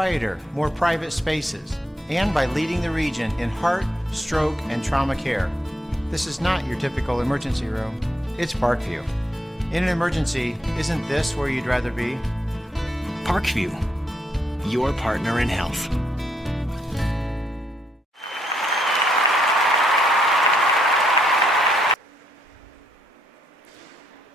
quieter, more private spaces, and by leading the region in heart, stroke, and trauma care. This is not your typical emergency room. It's Parkview. In an emergency, isn't this where you'd rather be? Parkview, your partner in health.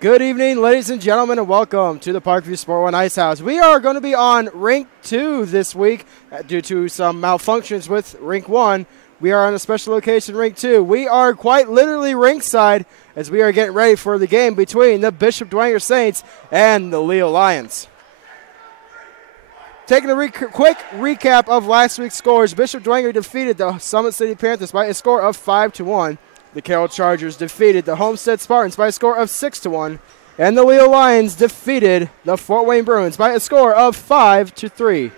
Good evening, ladies and gentlemen, and welcome to the Parkview Sport One Ice House. We are going to be on Rink 2 this week due to some malfunctions with Rink 1. We are on a special location, Rink 2. We are quite literally rinkside as we are getting ready for the game between the Bishop Dwenger Saints and the Leo Lions. Taking a quick recap of last week's scores, Bishop Dwenger defeated the Summit City Panthers by a score of 5-1. The Carroll Chargers defeated the Homestead Spartans by a score of 6-1. And the Leo Lions defeated the Fort Wayne Bruins by a score of 5-3.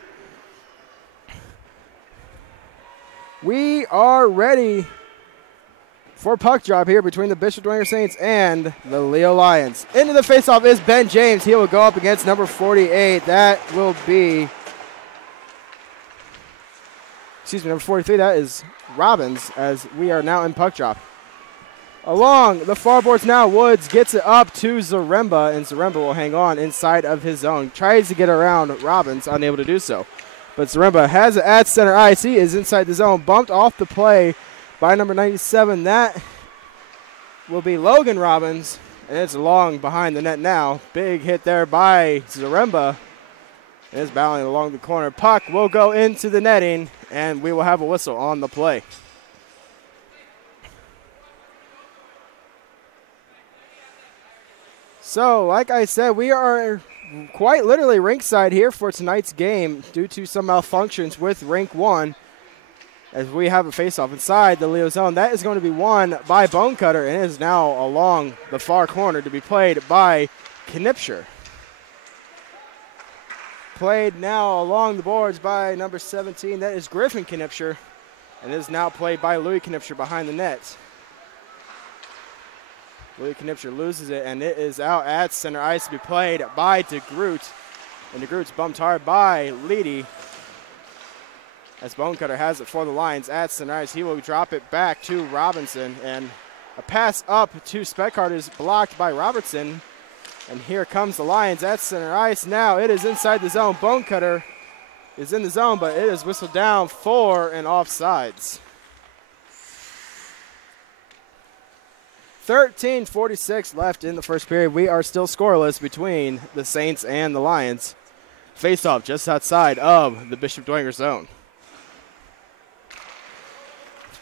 We are ready for puck drop here between the Bishop Dwenger Saints and the Leo Lions. Into the faceoff is Ben James. He will go up against number 48. That will be, number 43. That is Robbins as we are now in puck drop. Along the far boards now, Woods gets it up to Zaremba, and Zaremba will hang on inside of his zone. Tries to get around Robbins, unable to do so. But Zaremba has it at center ice. He is inside the zone, bumped off the play by number 97. That will be Logan Robbins, and it's long behind the net now. Big hit there by Zaremba. It is battling along the corner. Puck will go into the netting, and we will have a whistle on the play. So, like I said, we are quite literally rinkside here for tonight's game due to some malfunctions with Rink 1 as we have a faceoff inside the Leo zone. That is going to be won by Bonecutter and is now along the far corner to be played by Knipscher. Played now along the boards by number 17. That is Griffin Knipscher, and is now played by Louis Knipscher behind the net. Louis Knipscher loses it, and it is out at center ice to be played by DeGroot. And DeGroot's bumped hard by Leedy. As Bonecutter has it for the Lions at center ice, he will drop it back to Robinson. And a pass up to Speckhardt is blocked by Robertson. And here comes the Lions at center ice. Now it is inside the zone. Bonecutter is in the zone, but it is whistled down for an offsides. 13:46 left in the first period. We are still scoreless between the Saints and the Lions. Face-off just outside of the Bishop Dwenger zone.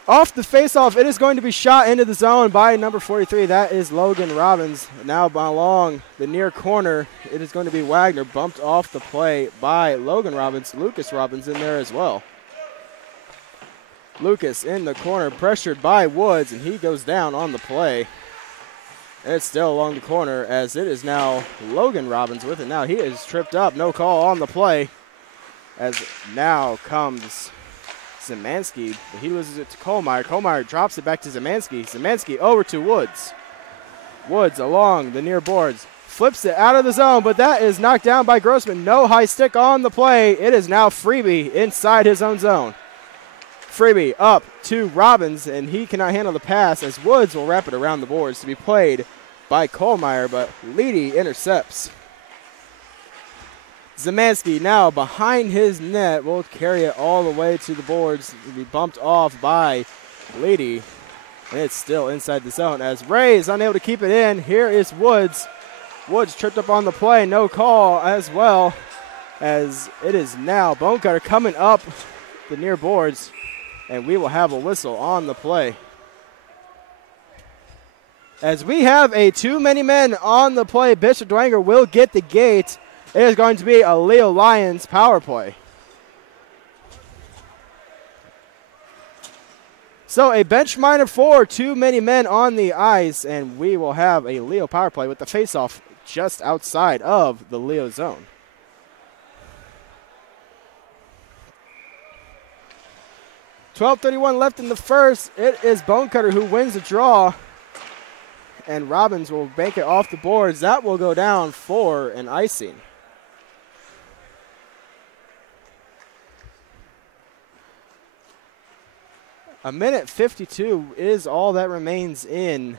Off the face-off, it is going to be shot into the zone by number 43. That is Logan Robbins. Now along the near corner, it is going to be Wagner, bumped off the play by Logan Robbins. Lucas Robbins in there as well. Lucas in the corner, pressured by Woods, and he goes down on the play. And it's still along the corner as it is now Logan Robbins with it. Now he is tripped up, no call on the play. As now comes Zemanski, but he loses it to Kohlmeyer. Kohlmeyer drops it back to Zemanski. Zemanski over to Woods. Woods along the near boards, flips it out of the zone, but that is knocked down by Grossman. No high stick on the play. It is now Freeby inside his own zone. Freeby up to Robbins, and he cannot handle the pass as Woods will wrap it around the boards to be played by Kohlmeyer, but Leedy intercepts. Zemanski now behind his net will carry it all the way to the boards to be bumped off by Leedy, and it's still inside the zone as Ray is unable to keep it in. Here is Woods. Woods tripped up on the play, no call as well, as it is now Bonecutter coming up the near boards. And we will have a whistle on the play. As we have a too many men on the play, Bishop Dwenger will get the gate. It is going to be a Leo Lions power play. So a bench minor for too many men on the ice, and we will have a Leo power play with the faceoff just outside of the Leo zone. .12:31 left in the first. It is Bonecutter who wins the draw. And Robbins will bank it off the boards. That will go down for an icing. A minute 52 is all that remains in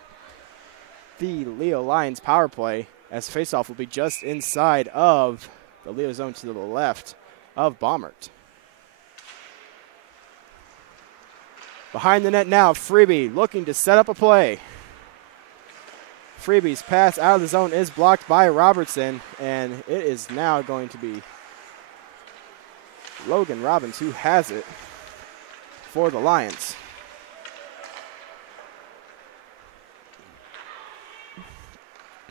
the Leo Lions power play, as faceoff will be just inside of the Leo zone to the left of Baumert. Behind the net now, Freebie looking to set up a play. Freebie's pass out of the zone is blocked by Robertson, and it is now going to be Logan Robbins who has it for the Lions.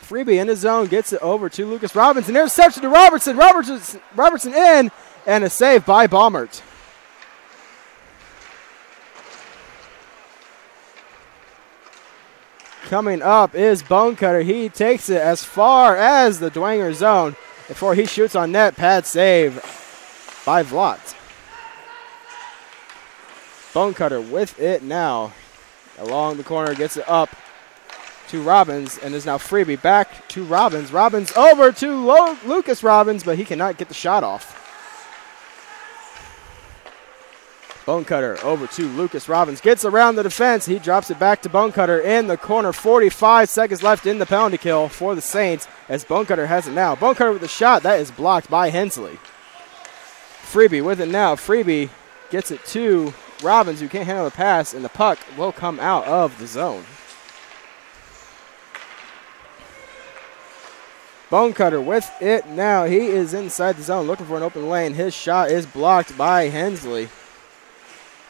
Freebie in the zone, gets it over to Lucas Robbins, and interception to Robertson. Robertson in, and a save by Baumert. Coming up is Bonecutter. He takes it as far as the Dwenger zone before he shoots on net. Pad save by Vlot. Bonecutter with it now. Along the corner, gets it up to Robbins, and is now Freebie back to Robbins. Robbins over to Lucas Robbins, but he cannot get the shot off. Bonecutter over to Lucas Robbins. Gets around the defense. He drops it back to Bonecutter in the corner. 45 seconds left in the penalty kill for the Saints as Bonecutter has it now. Bonecutter with the shot. That is blocked by Hensley. Freebie with it now. Freebie gets it to Robbins, who can't handle the pass, and the puck will come out of the zone. Bonecutter with it now. He is inside the zone looking for an open lane. His shot is blocked by Hensley,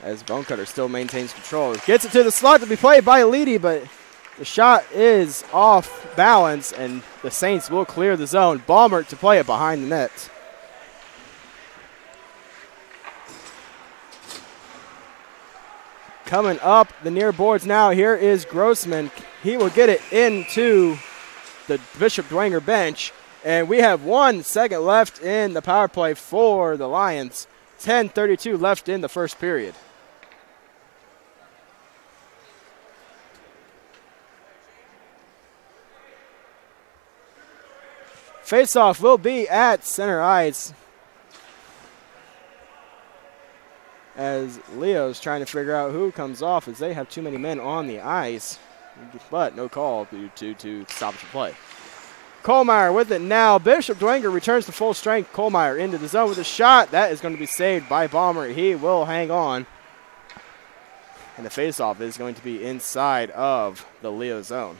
as Bonecutter still maintains control. Gets it to the slot to be played by Leedy, but the shot is off balance, and the Saints will clear the zone. Baumert to play it behind the net. Coming up the near boards now, here is Grossman. He will get it into the Bishop Dwenger bench, and we have 1 second left in the power play for the Lions. 10:32 left in the first period. Faceoff will be at center ice, as Leo's trying to figure out who comes off, as they have too many men on the ice, but no call due to stoppage of play. Kohlmeyer with it now. Bishop Dwenger returns to full strength. Kohlmeyer into the zone with a shot. That is going to be saved by Baumert. He will hang on. And the faceoff is going to be inside of the Leo zone.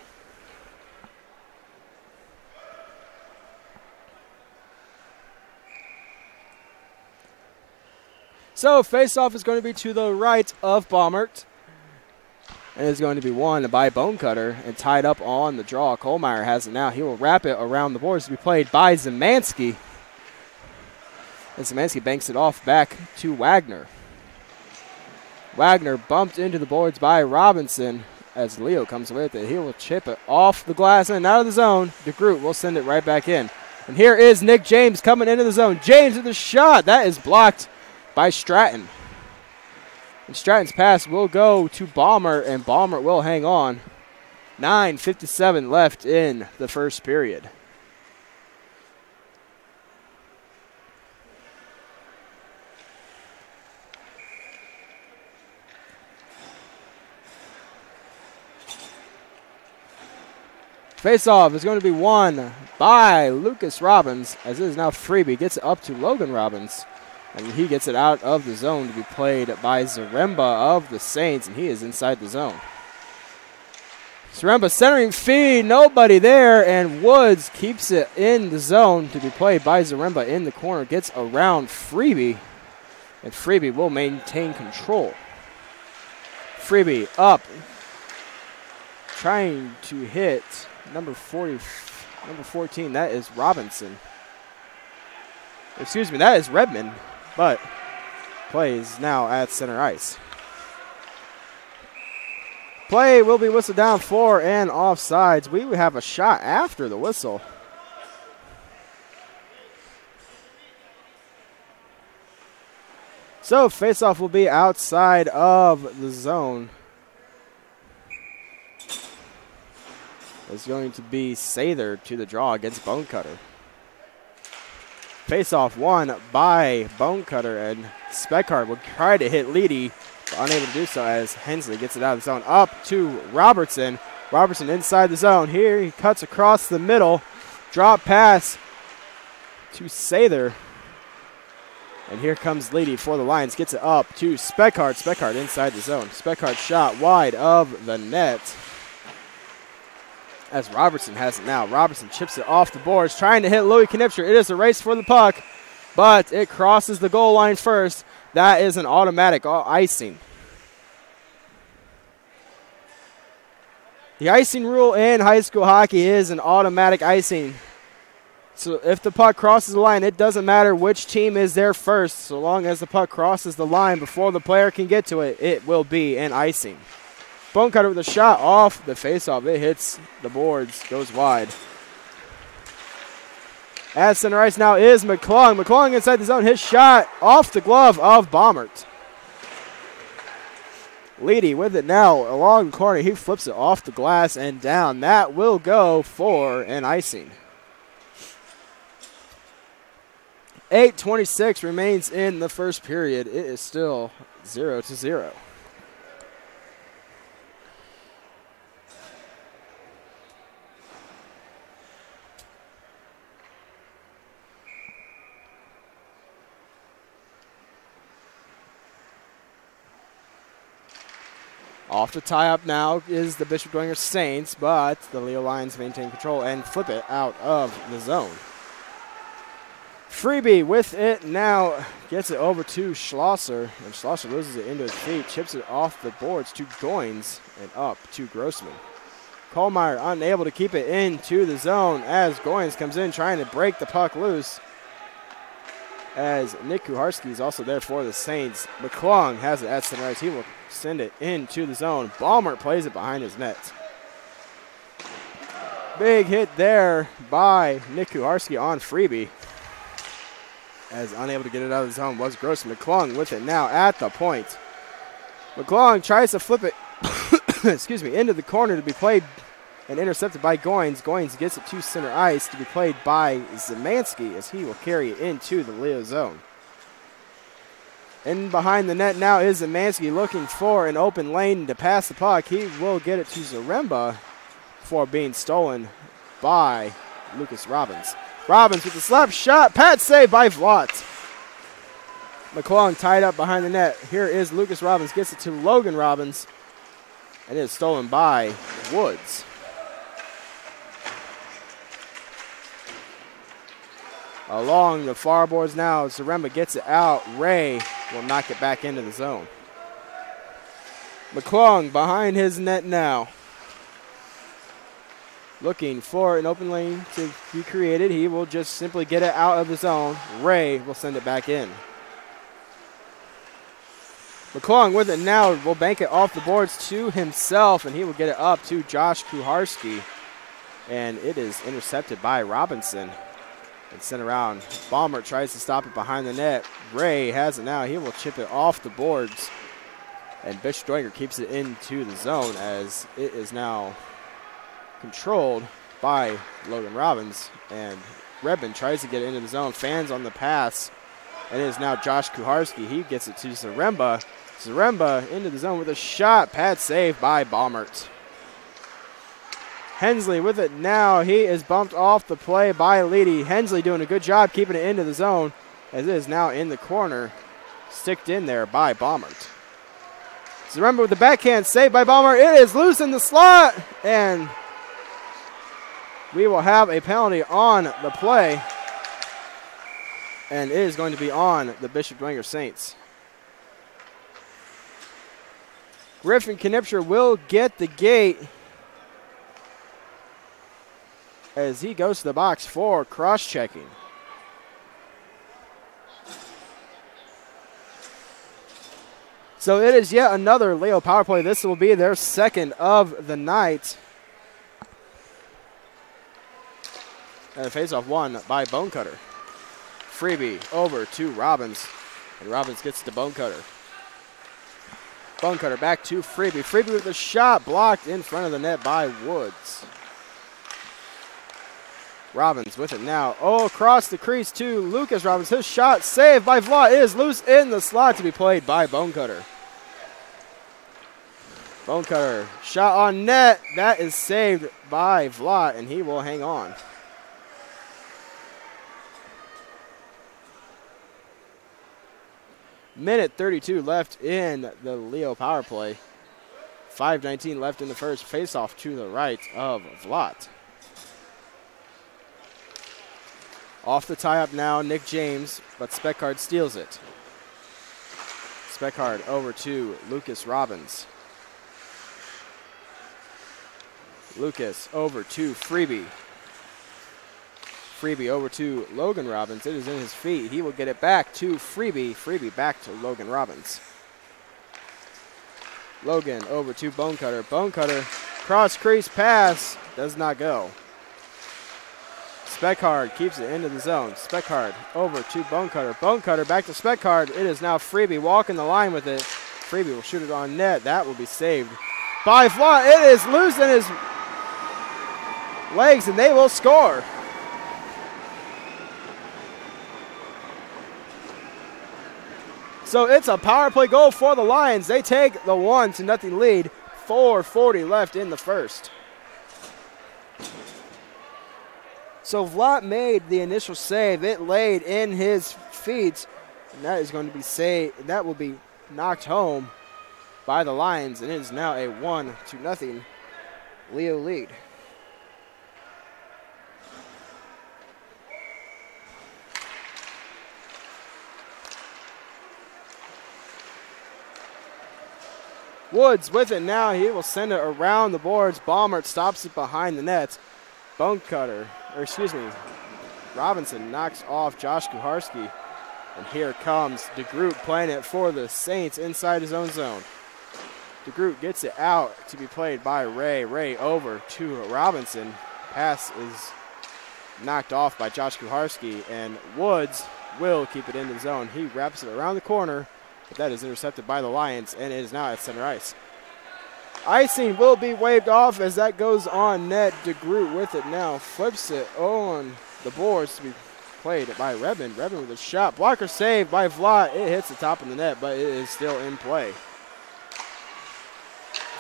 So faceoff is going to be to the right of Baumert, and is going to be won by Bonecutter and tied up on the draw. Kohlmeyer has it now. He will wrap it around the boards to be played by Zemanski. And Zemanski banks it off back to Wagner. Wagner bumped into the boards by Robinson as Leo comes with it. He will chip it off the glass and out of the zone. DeGroot will send it right back in. And here is Nick James coming into the zone. James with the shot. That is blocked by Stratton. And Stratton's pass will go to Baumert, and Baumert will hang on. 9:57 left in the first period. Faceoff is going to be won by Lucas Robbins, as it is now Freebie. Gets it up to Logan Robbins. And he gets it out of the zone to be played by Zaremba of the Saints, and he is inside the zone. Zaremba centering feed, nobody there, and Woods keeps it in the zone to be played by Zaremba in the corner. Gets around Freebie, and Freebie will maintain control. Freebie up, trying to hit number 14, that is Robinson. Excuse me, that is Redmond. But plays now at center ice. Play will be whistled down for and offsides. We will have a shot after the whistle. So faceoff will be outside of the zone. It's going to be Sather to the draw against Bonecutter. Face-off won by Bonecutter, and Speckard will try to hit Leedy, but unable to do so as Hensley gets it out of the zone. Up to Robertson. Robertson inside the zone. Here he cuts across the middle. Drop pass to Sather. And here comes Leedy for the Lions. Gets it up to Speckard. Speckard inside the zone. Speckard shot wide of the net. As Robertson has it now. Robertson chips it off the boards, trying to hit Louis Knipscher. It is a race for the puck, but it crosses the goal line first. That is an automatic icing. The icing rule in high school hockey is an automatic icing. So if the puck crosses the line, it doesn't matter which team is there first. So long as the puck crosses the line before the player can get to it, it will be an icing. Bonecutter with a shot off the faceoff. It hits the boards, goes wide. At center ice now is McClung. McClung inside the zone. His shot off the glove of Baumert. Leedy with it now along the corner. He flips it off the glass and down. That will go for an icing. 8:26 remains in the first period. It is still 0-0. Off the tie-up now is the Bishop Dwenger Saints, but the Leo Lions maintain control and flip it out of the zone. Freebie with it now gets it over to Schlosser, and Schlosser loses it into his feet, chips it off the boards to Goins and up to Grossman. Kohlmeyer unable to keep it into the zone as Goins comes in trying to break the puck loose. As Nick Kuharski is also there for the Saints. McClung has it at center ice. He will send it into the zone. Baumert plays it behind his net. Big hit there by Nick Kuharski on Freebie. As unable to get it out of the zone was Grossman. McClung with it now at the point. McClung tries to flip it excuse me, into the corner to be played and intercepted by Goins. Goins gets it to center ice to be played by Zemansky as he will carry it into the Leo zone. In behind the net now is Zemansky looking for an open lane to pass the puck. He will get it to Zaremba before being stolen by Lucas Robbins. Robbins with the slap shot. Pad save by Vlot. McClung tied up behind the net. Here is Lucas Robbins. Gets it to Logan Robbins. And it is stolen by Woods. Along the far boards now. Zaremba gets it out. Ray will knock it back into the zone. McClung behind his net now. Looking for an open lane to be created. He will just simply get it out of the zone. Ray will send it back in. McClung with it now will bank it off the boards to himself, and he will get it up to Josh Kuharski. And it is intercepted by Robinson and sent around. Baumert tries to stop it behind the net. Ray has it now. He will chip it off the boards. And Bishop Dwenger keeps it into the zone as it is now controlled by Logan Robbins, and Redmond tries to get it into the zone. Fans on the pass, and it is now Josh Kuharski. He gets it to Zaremba. Zaremba into the zone with a shot. Pad save by Baumert. Hensley with it now. He is bumped off the play by Leedy. Hensley doing a good job keeping it into the zone as it is now in the corner. Sticked in there by Baumert. Zaremba with the backhand save by Baumert. It is loose in the slot, and we will have a penalty on the play, and it is going to be on the Bishop Dwenger Saints. Griffin Knipscher will get the gate as he goes to the box for cross-checking. So it is yet another Leo power play. This will be their second of the night. And a face-off won by Bonecutter. Freebie over to Robbins, and Robbins gets to Bonecutter. Bonecutter back to Freebie. Freebie with a shot blocked in front of the net by Woods. Robbins with it now. Oh, across the crease to Lucas Robbins. His shot saved by Vlad. It is loose in the slot to be played by Bonecutter. Bonecutter, shot on net. That is saved by Vlad, and he will hang on. Minute 32 left in the Leo power play. 5:19 left in the first. Face-off to the right of Vlad. Off the tie-up now, Nick James, but Speckard steals it. Speckard over to Lucas Robbins. Lucas over to Freebie. Freebie over to Logan Robbins. It is in his feet. He will get it back to Freebie. Freebie back to Logan Robbins. Logan over to Bonecutter. Bonecutter, cross crease pass, does not go. Speckard keeps it into the zone. Speckard over to Bonecutter. Bonecutter back to Speckard. It is now Freebie walking the line with it. Freebie will shoot it on net. That will be saved by Vlad. It is loose in his legs, and they will score. So it's a power play goal for the Lions. They take the 1-0 lead. 4:40 left in the first. So Vlad made the initial save. It laid in his feet, and that is going to be saved. That will be knocked home by the Lions, and it is now a 1-0 Leo lead. Woods with it now. He will send it around the boards. Baumert stops it behind the net. Robinson knocks off Josh Kuharski. And here comes DeGroot playing it for the Saints inside his own zone. DeGroot gets it out to be played by Ray. Ray over to Robinson. Pass is knocked off by Josh Kuharski, and Woods will keep it in the zone. He wraps it around the corner, but that is intercepted by the Lions, and it is now at center ice. Icing will be waved off as that goes on net. DeGroot with it now. Flips it on the boards to be played by Redmond. Redmond with a shot. Blocker saved by Vlad. It hits the top of the net, but it is still in play.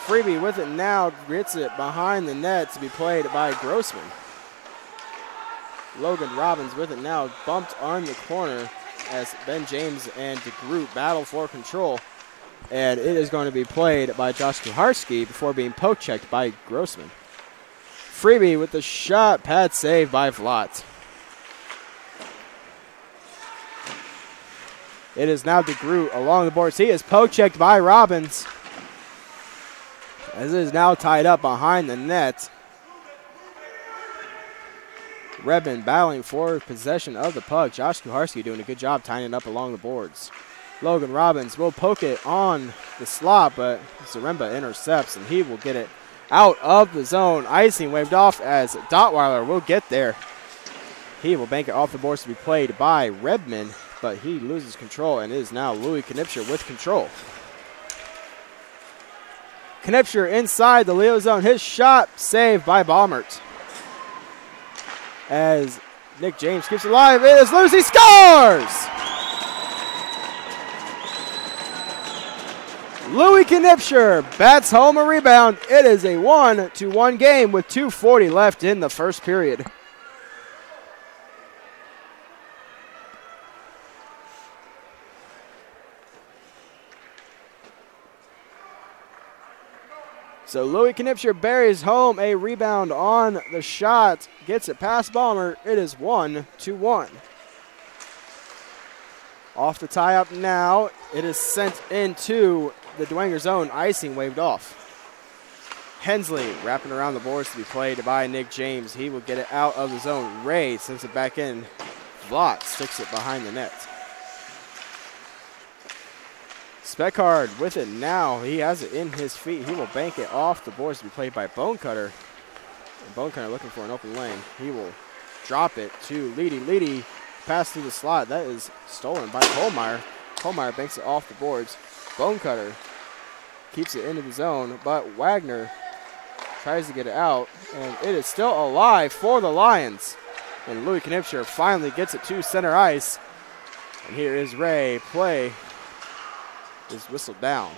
Freebie with it now. Gets it behind the net to be played by Grossman. Logan Robbins with it now. Bumped on the corner as Ben James and DeGroot battle for control. And it is going to be played by Josh Kuharski before being poke checked by Grossman. Freebie with the shot. Pad save by Vlad. It is now DeGroot along the boards. He is poke checked by Robbins, as it is now tied up behind the net. Redmond battling for possession of the puck. Josh Kuharski doing a good job tying it up along the boards. Logan Robbins will poke it on the slot, but Zaremba intercepts, and he will get it out of the zone. Icing waved off as Dotweiler will get there. He will bank it off the boards to be played by Redmond, but he loses control, and it is now Louis Knipscher with control. Knipscher inside the Leo zone. His shot saved by Baumert. As Nick James keeps it alive, it is loose. He scores! Louis Knipscher bats home a rebound. It is a 1-1 game with 2:40 left in the first period. So Louis Knipscher buries home a rebound on the shot, gets it past Balmer. It is 1-1. Off the tie-up now, it is sent into the Dwenger zone. Icing waved off. Hensley wrapping around the boards to be played by Nick James. He will get it out of the zone. Ray sends it back in. Vlot sticks it behind the net. Speckard with it now. He has it in his feet. He will bank it off the boards to be played by Bonecutter. And Bonecutter looking for an open lane. He will drop it to Leedy. Leedy pass through the slot. That is stolen by Kohlmeyer. Kohlmeyer banks it off the boards. Bonecutter keeps it into the zone, but Wagner tries to get it out, and it is still alive for the Lions. And Louis Knipscher finally gets it to center ice. And here is Ray. Play is whistled down.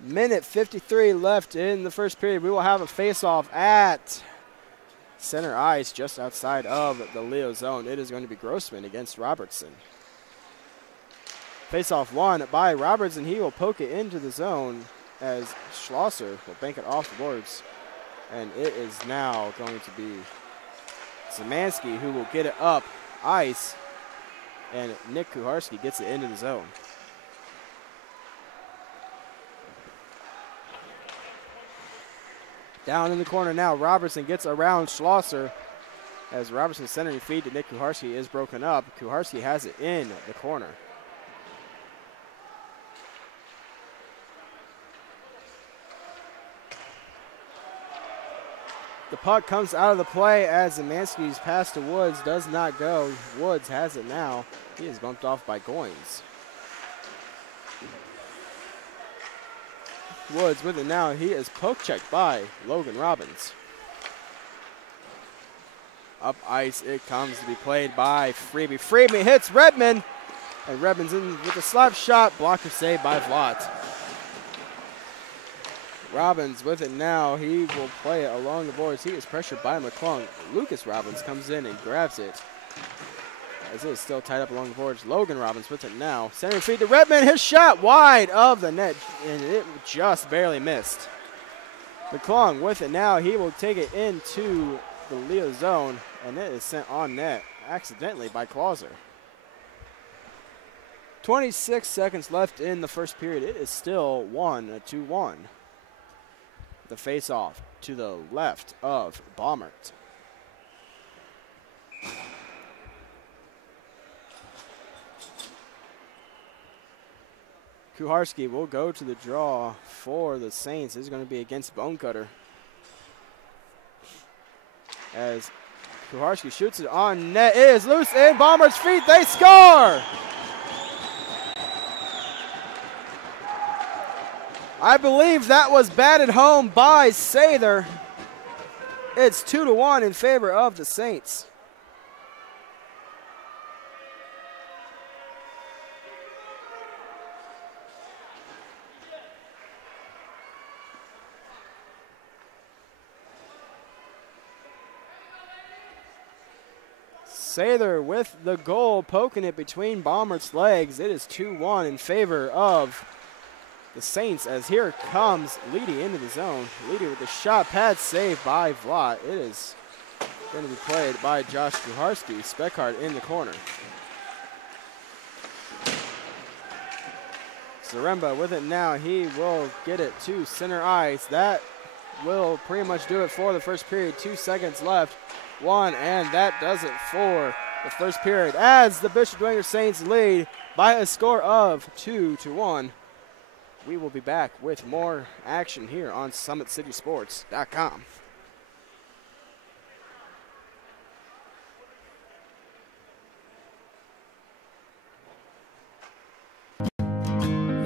Minute 53 left in the first period. We will have a face-off at center ice just outside of the Leo zone. It is going to be Grossman against Robertson. Face-off won by Robertson. He will poke it into the zone as Schlosser will bank it off the boards. And it is now going to be Szymanski who will get it up ice. And Nick Kuharski gets it into the zone. Down in the corner now, Robertson gets around Schlosser as Robertson's centering feed to Nick Kuharski is broken up. Kuharski has it in the corner. The puck comes out of the play as Szymanski's pass to Woods does not go. Woods has it now. He is bumped off by Goins. Woods with it now. He is poke checked by Logan Robbins. Up ice it comes to be played by Freeby. Freeby hits Redmond. And Redmond's in with a slap shot. Blocker saved by Vlot. Robbins with it now. He will play it along the boards. He is pressured by McClung. Lucas Robbins comes in and grabs it. As it is still tied up along the boards. Logan Robbins with it now. Center feed to Redmond. His shot wide of the net. And it just barely missed. McClung with it now. He will take it into the Leo zone. And it is sent on net accidentally by Clauser. 26 seconds left in the first period. It is still 1-1. The face-off to the left of Baumert. Kuharski will go to the draw for the Saints. This is going to be against Bonecutter. As Kuharski shoots it on net. It is loose in Baumert's feet. They score! I believe that was batted home by Sather. It's 2-1 in favor of the Saints. Sather with the goal, poking it between Baumert's legs. It is 2-1 in favor of the Saints as here comes Leedy into the zone. Leedy with the shot pad saved by Vlot. It is going to be played by Josh Kuharski. Speckhardt in the corner. Zaremba with it now. He will get it to center ice. That will pretty much do it for the first period. 2 seconds left. And that does it for the first period as the Bishop Dwenger Saints lead by a score of 2-1. We will be back with more action here on SummitCitySports.com.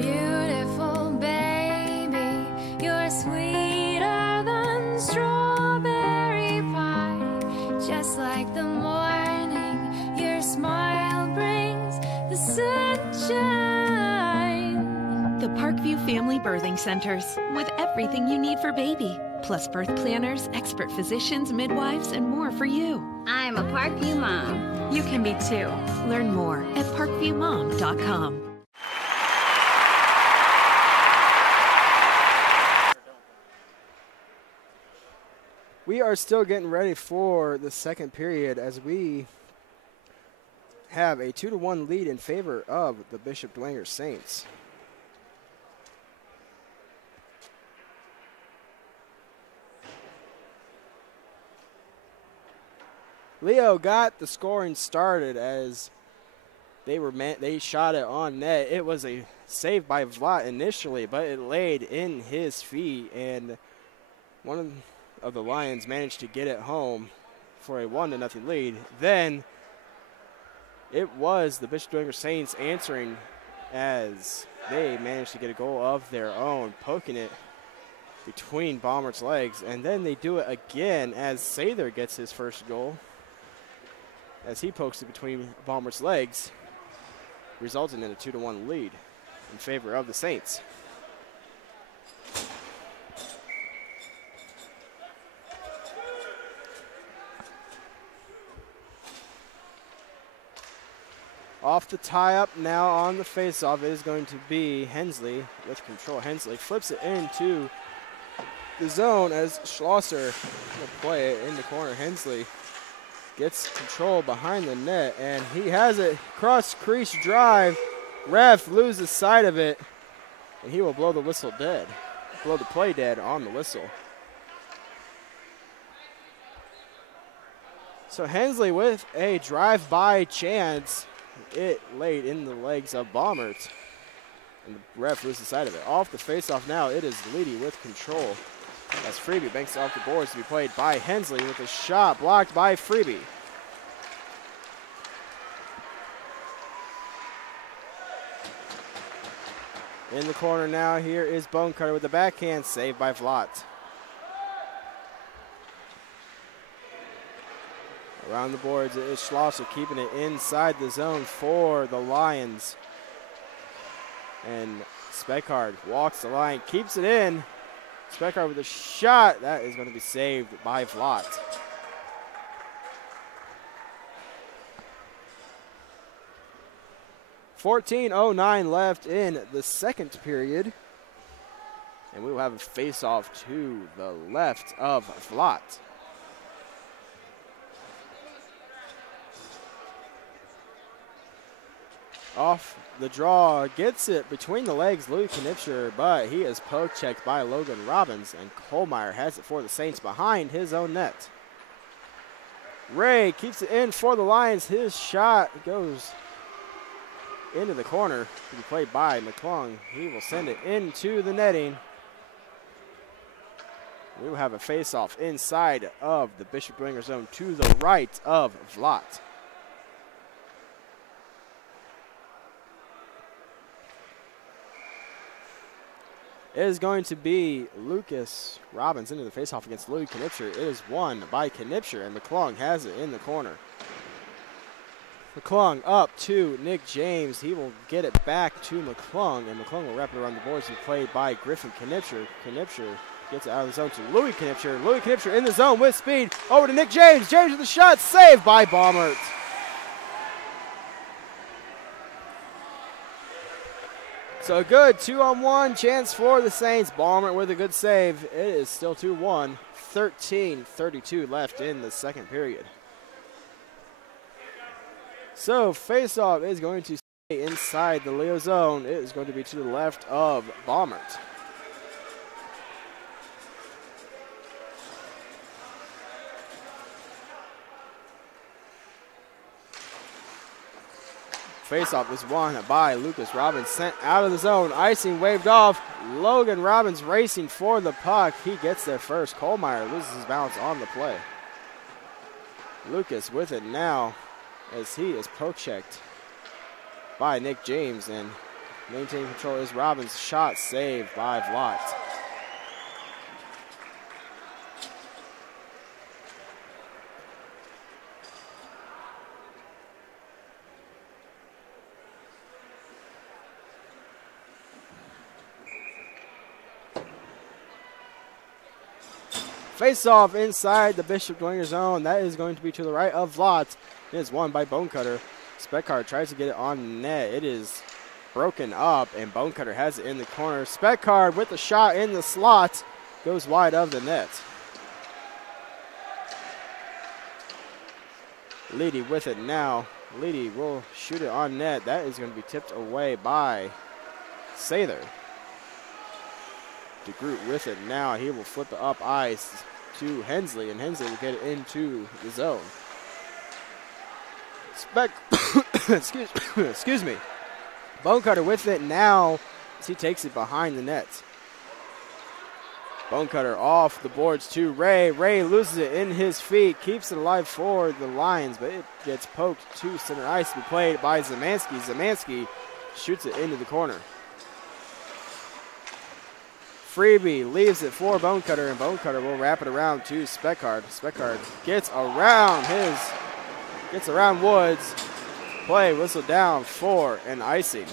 Beautiful baby, you're sweeter than strawberry pie. Just like the morning, your smile brings the sunshine. The Parkview Family Birthing Centers, with everything you need for baby, plus birth planners, expert physicians, midwives, and more for you. I'm a Parkview mom. You can be too. Learn more at parkviewmom.com. We are still getting ready for the second period as we have a 2-1 lead in favor of the Bishop Dwenger Saints. Leo got the scoring started as they shot it on net. It was a save by Vlot initially, but it laid in his feet, and one of the Lions managed to get it home for a 1-0 lead. Then it was the Bishop Dwenger Saints answering as they manage to get a goal of their own, poking it between Baumgart's legs. And then they do it again as Sather gets his first goal, as he pokes it between Baumgart's legs, resulting in a 2-1 lead in favor of the Saints. Off the tie-up now on the face-off is going to be Hensley with control. Hensley flips it into the zone as Schlosser will play it in the corner. Hensley gets control behind the net, and he has it. Cross-crease drive. Ref loses sight of it, and he will blow the whistle dead. Blow the play dead on the whistle. So Hensley with a drive-by chance. It laid in the legs of Baumgart, and the ref loses sight of it. Off the face-off now, it is Leedy with control, as Freeby banks off the boards to be played by Hensley with a shot blocked by Freeby. In the corner now, here is Bonecutter with the backhand, saved by Vlot. Around the boards, it is Schlosser keeping it inside the zone for the Lions. And Speckard walks the line, keeps it in. Speckard with a shot. That is going to be saved by Vlot. .14:09 left in the second period. And we will have a face-off to the left of Vlot. Off the draw, gets it between the legs, Louis Knipscher, but he is poke-checked by Logan Robbins, and Kohlmeyer has it for the Saints behind his own net. Ray keeps it in for the Lions. His shot goes into the corner to be played by McClung. He will send it into the netting. We will have a face-off inside of the Bishop Dwenger zone to the right of Vlot. It is going to be Lucas Robbins into the faceoff against Louis Knipscher. It is won by Knipscher, and McClung has it in the corner. McClung up to Nick James. He will get it back to McClung, and McClung will wrap it around the boards and be played by Griffin Knipscher. Knipscher gets it out of the zone to Louis Knipscher. Louis Knipscher in the zone with speed. Over to Nick James. James with the shot. Saved by Baumgart. So a good 2-on-1 chance for the Saints. Baumgart with a good save. It is still 2-1. 13:32 left in the second period. So face-off is going to stay inside the Leo zone. It is going to be to the left of Baumgart. Face-off is won by Lucas Robbins, sent out of the zone. Icing waved off. Logan Robbins racing for the puck. He gets there first. Kohlmeyer loses his balance on the play. Lucas with it now as he is poke-checked by Nick James, and maintaining control is Robbins. Shot saved by Vlot. Face-off inside the Bishop Dwenger zone. That is going to be to the right of Vlot. It is won by Bonecutter. Speckard tries to get it on net. It is broken up, and Bonecutter has it in the corner. Speckard with the shot in the slot. Goes wide of the net. Leedy with it now. Leedy will shoot it on net. That is going to be tipped away by Sather. DeGroot with it now. He will flip it up ice to Hensley, and Hensley will get it into the zone. Excuse me. Bonecutter with it now as he takes it behind the net. Bonecutter off the boards to Ray. Ray loses it in his feet, keeps it alive for the Lions, but it gets poked to center ice to be played by Zemansky. Zemansky shoots it into the corner. Freebie leaves it for Bonecutter, and Bonecutter will wrap it around to Speckard. Speckard gets around Woods. Play whistle down for an icing.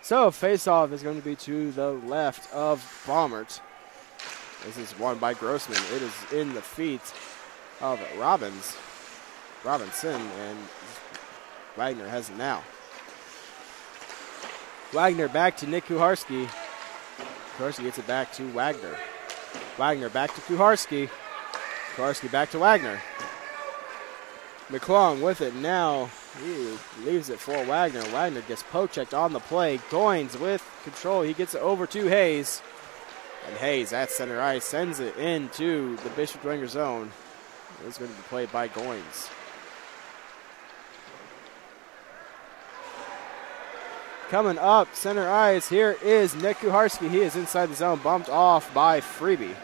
So face-off is going to be to the left of Baumert. This is won by Grossman. It is in the feet of Robinson, and Wagner has it now. Wagner back to Nick Kuharski. Kuharski gets it back to Wagner. Wagner back to Kuharski. Kuharski back to Wagner. McClung with it now. He leaves it for Wagner. Wagner gets poke-checked on the play. Goins with control. He gets it over to Hayes. And Hayes at center ice sends it into the Bishop Dwenger zone. It's going to be played by Goins. Coming up center ice, here is Nick Kuharski. He is inside the zone, bumped off by Freebie.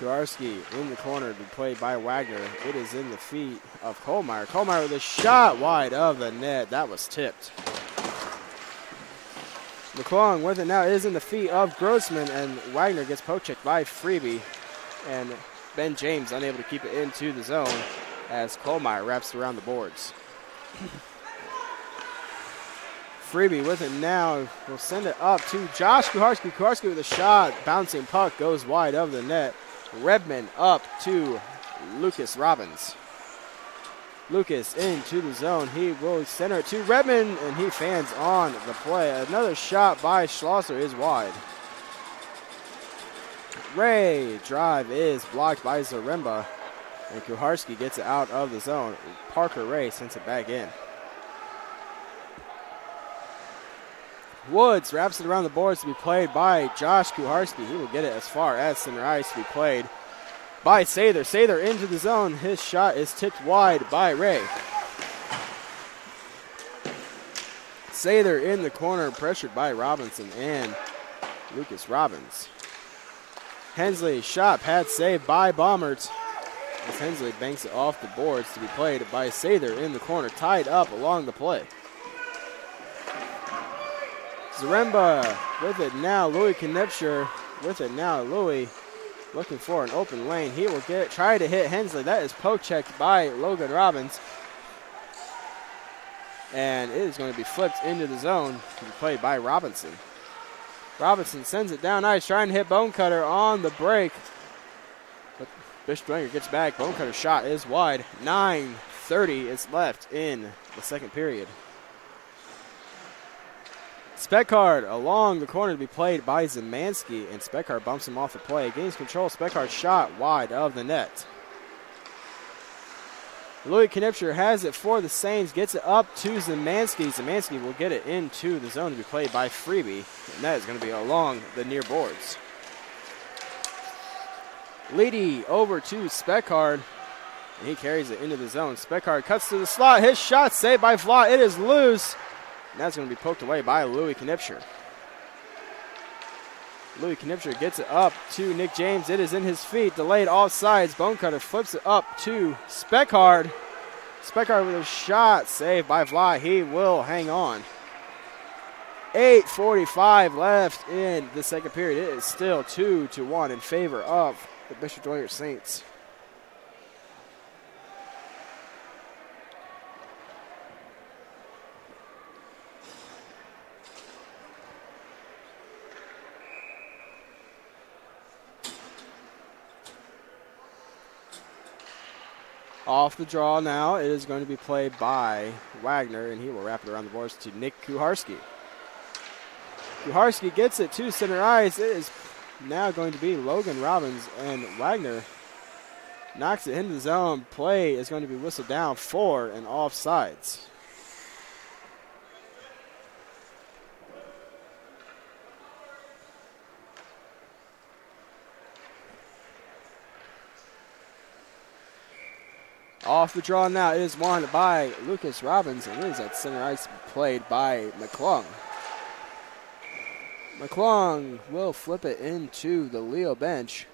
Kuharski in the corner to be played by Wagner. It is in the feet of Kohlmeyer. Kohlmeyer with a shot wide of the net. That was tipped. McClung with it now. It is in the feet of Grossman, and Wagner gets poke-checked by Freebie. And Ben James unable to keep it into the zone as Kohlmeyer wraps around the boards. Freebie with it now. Will send it up to Josh Kuharski. Kuharski with a shot. Bouncing puck goes wide of the net. Redman up to Lucas Robbins. Lucas into the zone. He will center it to Redman, and he fans on the play. Another shot by Schlosser is wide. Ray drive is blocked by Zaremba, and Kuharski gets it out of the zone. Parker Ray sends it back in. Woods wraps it around the boards to be played by Josh Kuharski. He will get it as far as center ice to be played by Sather. Sather into the zone. His shot is tipped wide by Ray. Sather in the corner, pressured by Robinson and Lucas Robbins. Hensley shot, pad saved by Baumert. As Hensley banks it off the boards to be played by Sather in the corner, tied up along the play. Zaremba with it now. Louis Knipscher with it now. Louis looking for an open lane. He will try to hit Hensley. That is poke checked by Logan Robbins. And it is going to be flipped into the zone to be played by Robinson. Robinson sends it down ice, trying to hit Bonecutter on the break. But Bishop Dwenger gets back. Bonecutter's shot is wide. 9:30 is left in the second period. Speckard along the corner to be played by Zemansky, and Speckard bumps him off the play. Gains control. Speckard's shot wide of the net. Louis Knipscher has it for the Saints, gets it up to Zemansky. Zemansky will get it into the zone to be played by Freebie, and that is going to be along the near boards. Leedy over to Speckard, and he carries it into the zone. Speckard cuts to the slot. His shot saved by Vlot. It is loose. And that's going to be poked away by Louis Knipscher. Louis Knipscher gets it up to Nick James. It is in his feet. Delayed offsides. Bonecutter flips it up to Speckard. Speckard with a shot saved by Vlot. He will hang on. 8:45 left in the second period. It is still 2-1 in favor of the Bishop Dwenger Saints. Off the draw now, it is going to be played by Wagner, and he will wrap it around the boards to Nick Kuharski. Kuharski gets it to center ice. It is now going to be Logan Robbins, and Wagner knocks it into the zone. Play is going to be whistled down for an offsides. Off the draw now is won by Lucas Robbins, and it is at center ice played by McClung. McClung will flip it into the Leo bench.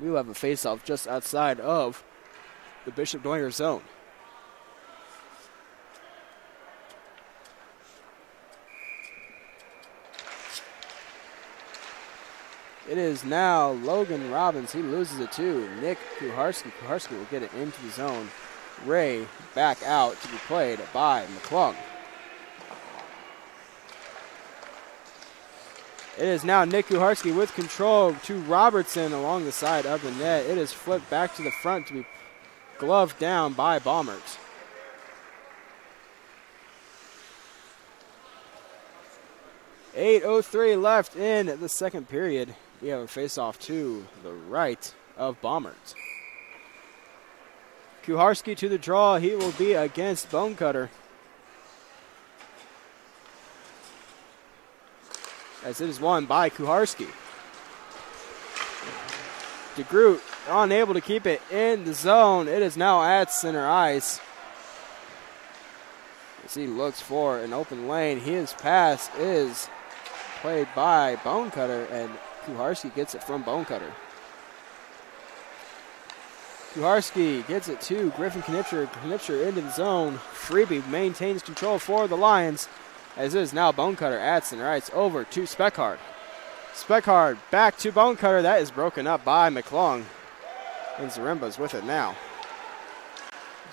We will have a face-off just outside of the Bishop Dwenger zone. It is now Logan Robbins. He loses it to Nick Kuharski. Kuharski will get it into the zone. Ray back out to be played by McClung. It is now Nick Kuharski with control to Robertson along the side of the net. It is flipped back to the front to be gloved down by Baumert. .8:03 left in the second period. We have a face-off to the right of Baumert. Kuharski to the draw. He will be against Bonecutter. As it is won by Kuharski. DeGroot unable to keep it in the zone. It is now at center ice. As he looks for an open lane, his pass is played by Bonecutter, and Kuharski gets it from Bonecutter. Kuharski gets it to Griffin Knipscher. Knipscher into the zone. Freebie maintains control for the Lions, as it is now Bonecutter at center ice over to Speckhard. Speckhard back to Bonecutter. That is broken up by McClung. And Zaremba's with it now.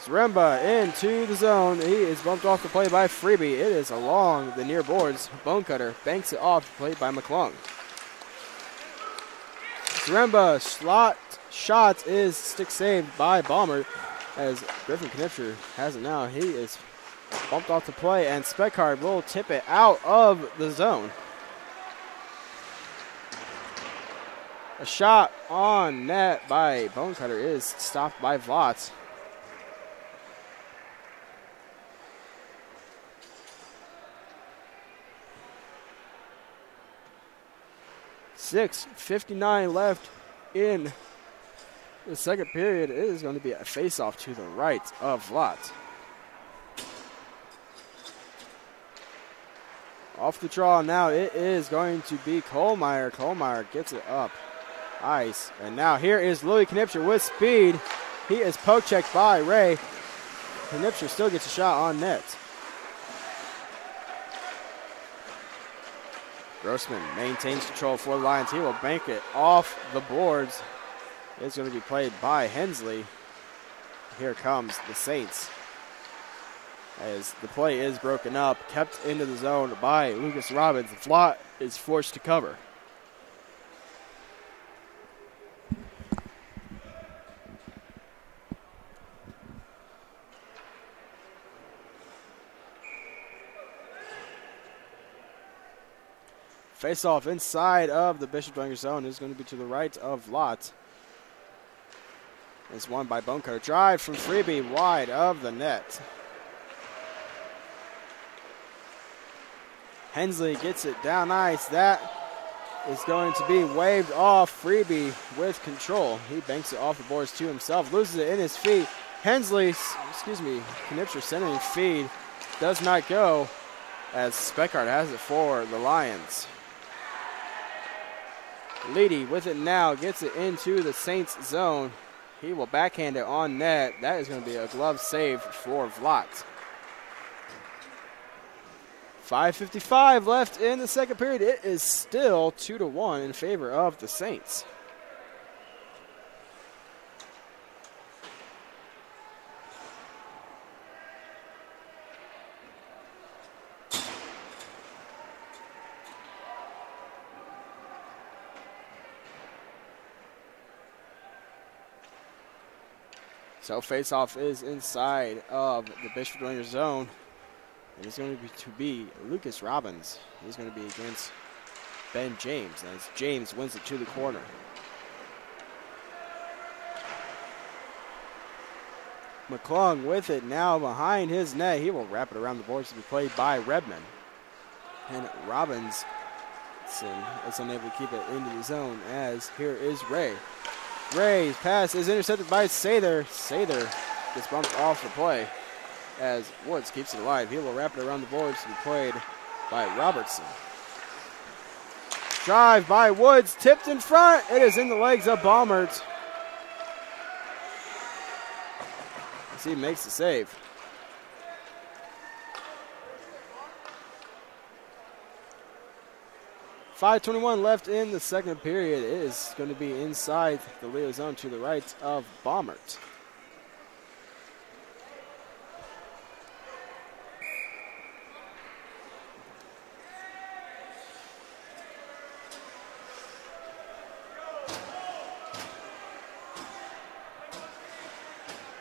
Zaremba into the zone. He is bumped off the play by Freebie. It is along the near boards. Bonecutter banks it off, played by McClung. Zaremba shot is stick saved by Baumert, as Griffin Knipscher has it now. He is bumped off the play, and Speckhard will tip it out of the zone. A shot on net by Bonecutter is stopped by Vlot. .6:59 left in the second period. It is going to be a face-off to the right of Vlot. Off the draw now, it is going to be Kohlmeyer. Kohlmeyer gets it up ice. And now here is Louis Knipscher with speed. He is poke-checked by Ray. Knipscher still gets a shot on net. Grossman maintains control for the Lions. He will bank it off the boards. It's going to be played by Hensley. Here comes the Saints, as the play is broken up, kept into the zone by Lucas Robbins. The Vlot is forced to cover. Face-off inside of the Bishop Dwenger zone is going to be to the right of Vlot. It's won by Bonecutter. Drive from Freebie wide of the net. Hensley gets it down ice. That is going to be waved off. Freebie with control. He banks it off the boards to himself. Loses it in his feet. Hensley, Knipscher centering feed does not go, as Speckhard has it for the Lions. Leedy with it now, gets it into the Saints zone. He will backhand it on net. That is going to be a glove save for Vlot. 5:55 left in the second period. It is still 2-1 in favor of the Saints. So face-off is inside of the Bishop Dwenger zone. And it's going to be Lucas Robbins. He's going to be against Ben James, as James wins it to the corner. McClung with it now behind his net. He will wrap it around the boards to be played by Redman. And Robinson is unable to keep it into the zone, as here is Ray. Ray's pass is intercepted by Sather. Sather gets bumped off the play as Woods keeps it alive. He will wrap it around the boards to be played by Robertson. Drive by Woods, tipped in front. It is in the legs of Baumert. As he makes the save. .5:21 left in the second period. It is going to be inside the Leo zone to the right of Baumert.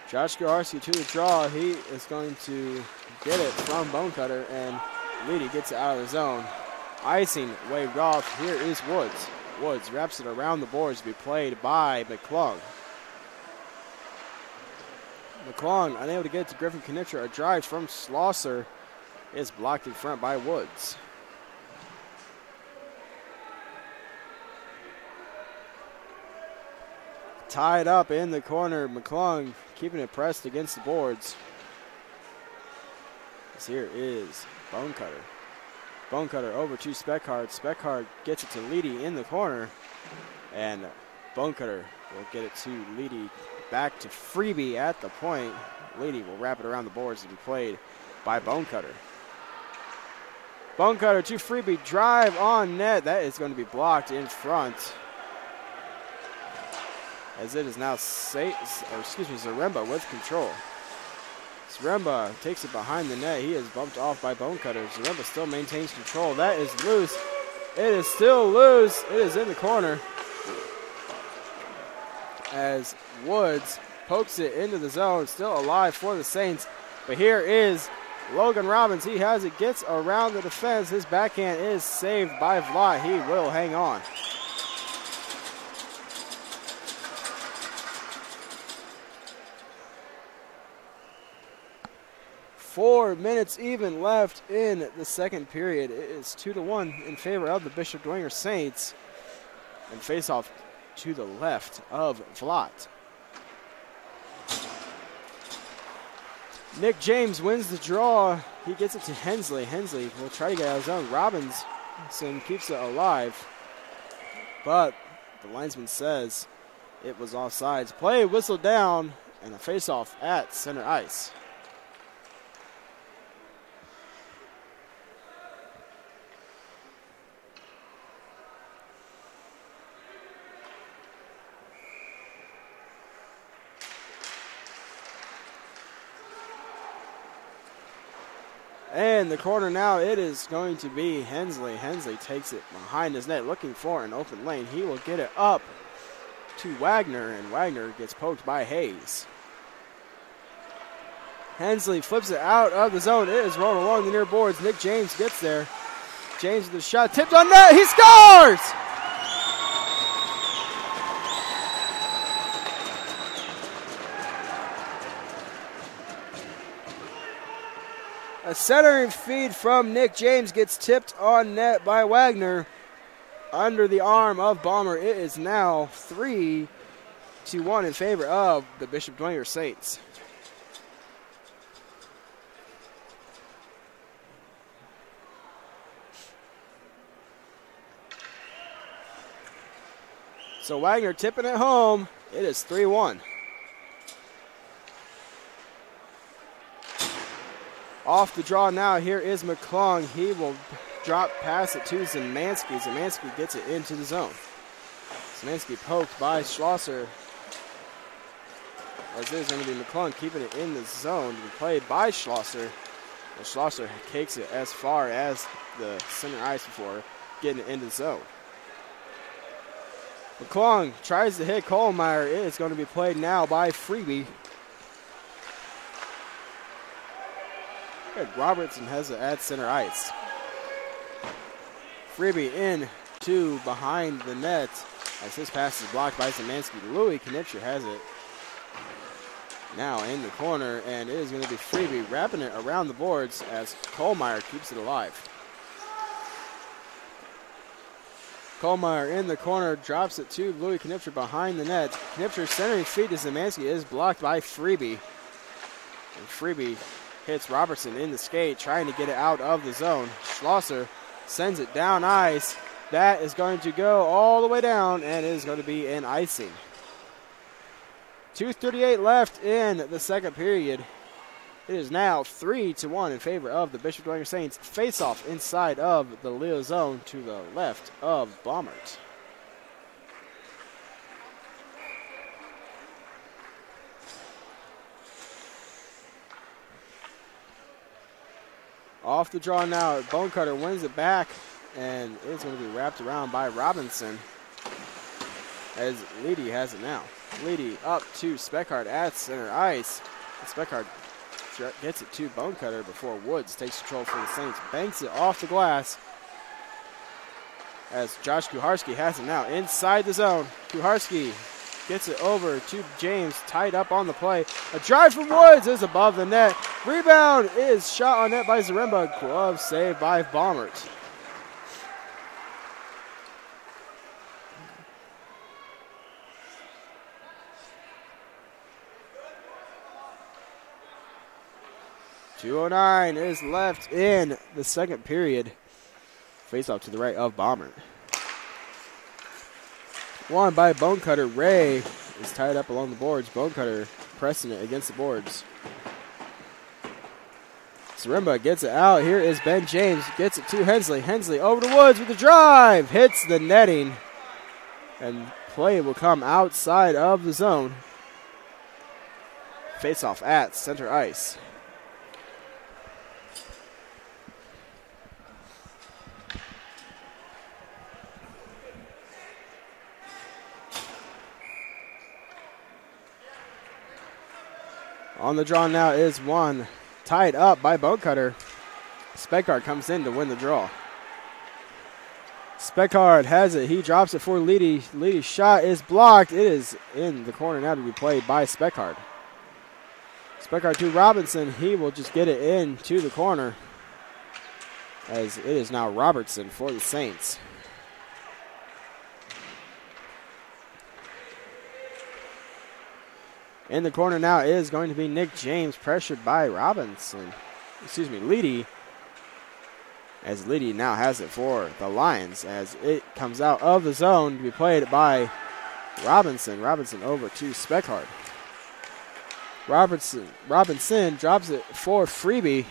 Josh Gaharski to the draw. He is going to get it from Bonecutter, and Leedy gets it out of the zone. Icing waved off. Here is Woods. Woods wraps it around the boards to be played by McClung. McClung unable to get it to Griffin Knitcher. A drive from Schlosser is blocked in front by Woods. Tied up in the corner. McClung keeping it pressed against the boards. This here is Bonecutter. Bonecutter over to Speckhard. Speckhard gets it to Leedy in the corner. And Bonecutter will get it to Leedy. Back to Freebie at the point. Leedy will wrap it around the boards to be played by Bonecutter. Bonecutter to Freebie. Drive on net. That is going to be blocked in front. As it is now Zaremba with control. Zaremba takes it behind the net. He is bumped off by Bonecutter. Zaremba still maintains control. That is loose. It is still loose. It is in the corner. As Woods pokes it into the zone. Still alive for the Saints. But here is Logan Robbins. He has it. Gets around the defense. His backhand is saved by Vlad. He will hang on. 4 minutes even left in the second period. It is 2-1 in favor of the Bishop Dwenger Saints. And face off to the left of Vlad. Nick James wins the draw. He gets it to Hensley. Hensley will try to get out of his own. Robinson keeps it alive. But the linesman says it was offsides. Play whistled down and a face-off at center ice. And the corner now, it is going to be Hensley. Hensley takes it behind his net, looking for an open lane. He will get it up to Wagner, and Wagner gets poked by Hayes. Hensley flips it out of the zone. It is rolling along the near boards. Nick James gets there. James with the shot, tipped on net. He scores! A centering feed from Nick James gets tipped on net by Wagner under the arm of Balmer. It is now 3-1 in favor of the Bishop Dwenger Saints. So Wagner tipping it home. It is 3-1. Off the draw now, here is McClung. He will drop pass it to Zemansky. Zemansky gets it into the zone. Zemansky poked by Schlosser. As it is going to be McClung keeping it in the zone to be played by Schlosser. And Schlosser takes it as far as the center ice before getting it into the zone. McClung tries to hit Kohlmeyer. It is going to be played now by Freebie. Robertson has it at center ice. Freebie in to behind the net as his pass is blocked by Zemansky. Louis Knipscher has it now in the corner, and it is going to be Freebie wrapping it around the boards as Kohlmeyer keeps it alive. Kohlmeyer in the corner, drops it to Louis Knipscher behind the net. Knipscher centering feed to Zemansky is blocked by Freeby. And Freeby hits Robertson in the skate, trying to get it out of the zone. Schlosser sends it down ice. That is going to go all the way down, and it is going to be an icing. 2:38 left in the second period. It is now 3-1 in favor of the Bishop Dwenger Saints. Face-off inside of the Leo zone to the left of Baumert. Off the draw now, Bonecutter wins it back, and it's going to be wrapped around by Robinson as Leedy has it now. Leedy up to Speckhardt at center ice. Speckhardt gets it to Bonecutter before Woods takes control for the Saints. Banks it off the glass as Josh Kuharski has it now inside the zone. Kuharski gets it over to James, tied up on the play. A drive from Woods is above the net. Rebound is shot on net by Zaremba. Glove saved by Baumert. .209 is left in the second period. Face off to the right of Baumert. Won by Bonecutter. Ray is tied up along the boards. Bonecutter pressing it against the boards. Zaremba gets it out. Here is Ben James. Gets it to Hensley. Hensley over to Woods with the drive. Hits the netting. And play will come outside of the zone. Face off at center ice. On the draw now is one. Tied up by Bonecutter. Speckhardt comes in to win the draw. Speckhardt has it. He drops it for Leedy. Leedy's shot is blocked. It is in the corner now to be played by Speckhardt. Speckhardt to Robinson. He will just get it into the corner as it is now Robertson for the Saints. In the corner now is going to be Nick James, pressured by Leedy. As Leedy now has it for the Lions as it comes out of the zone to be played by Robinson. Robinson over to Speckhardt. Robinson drops it for Freeby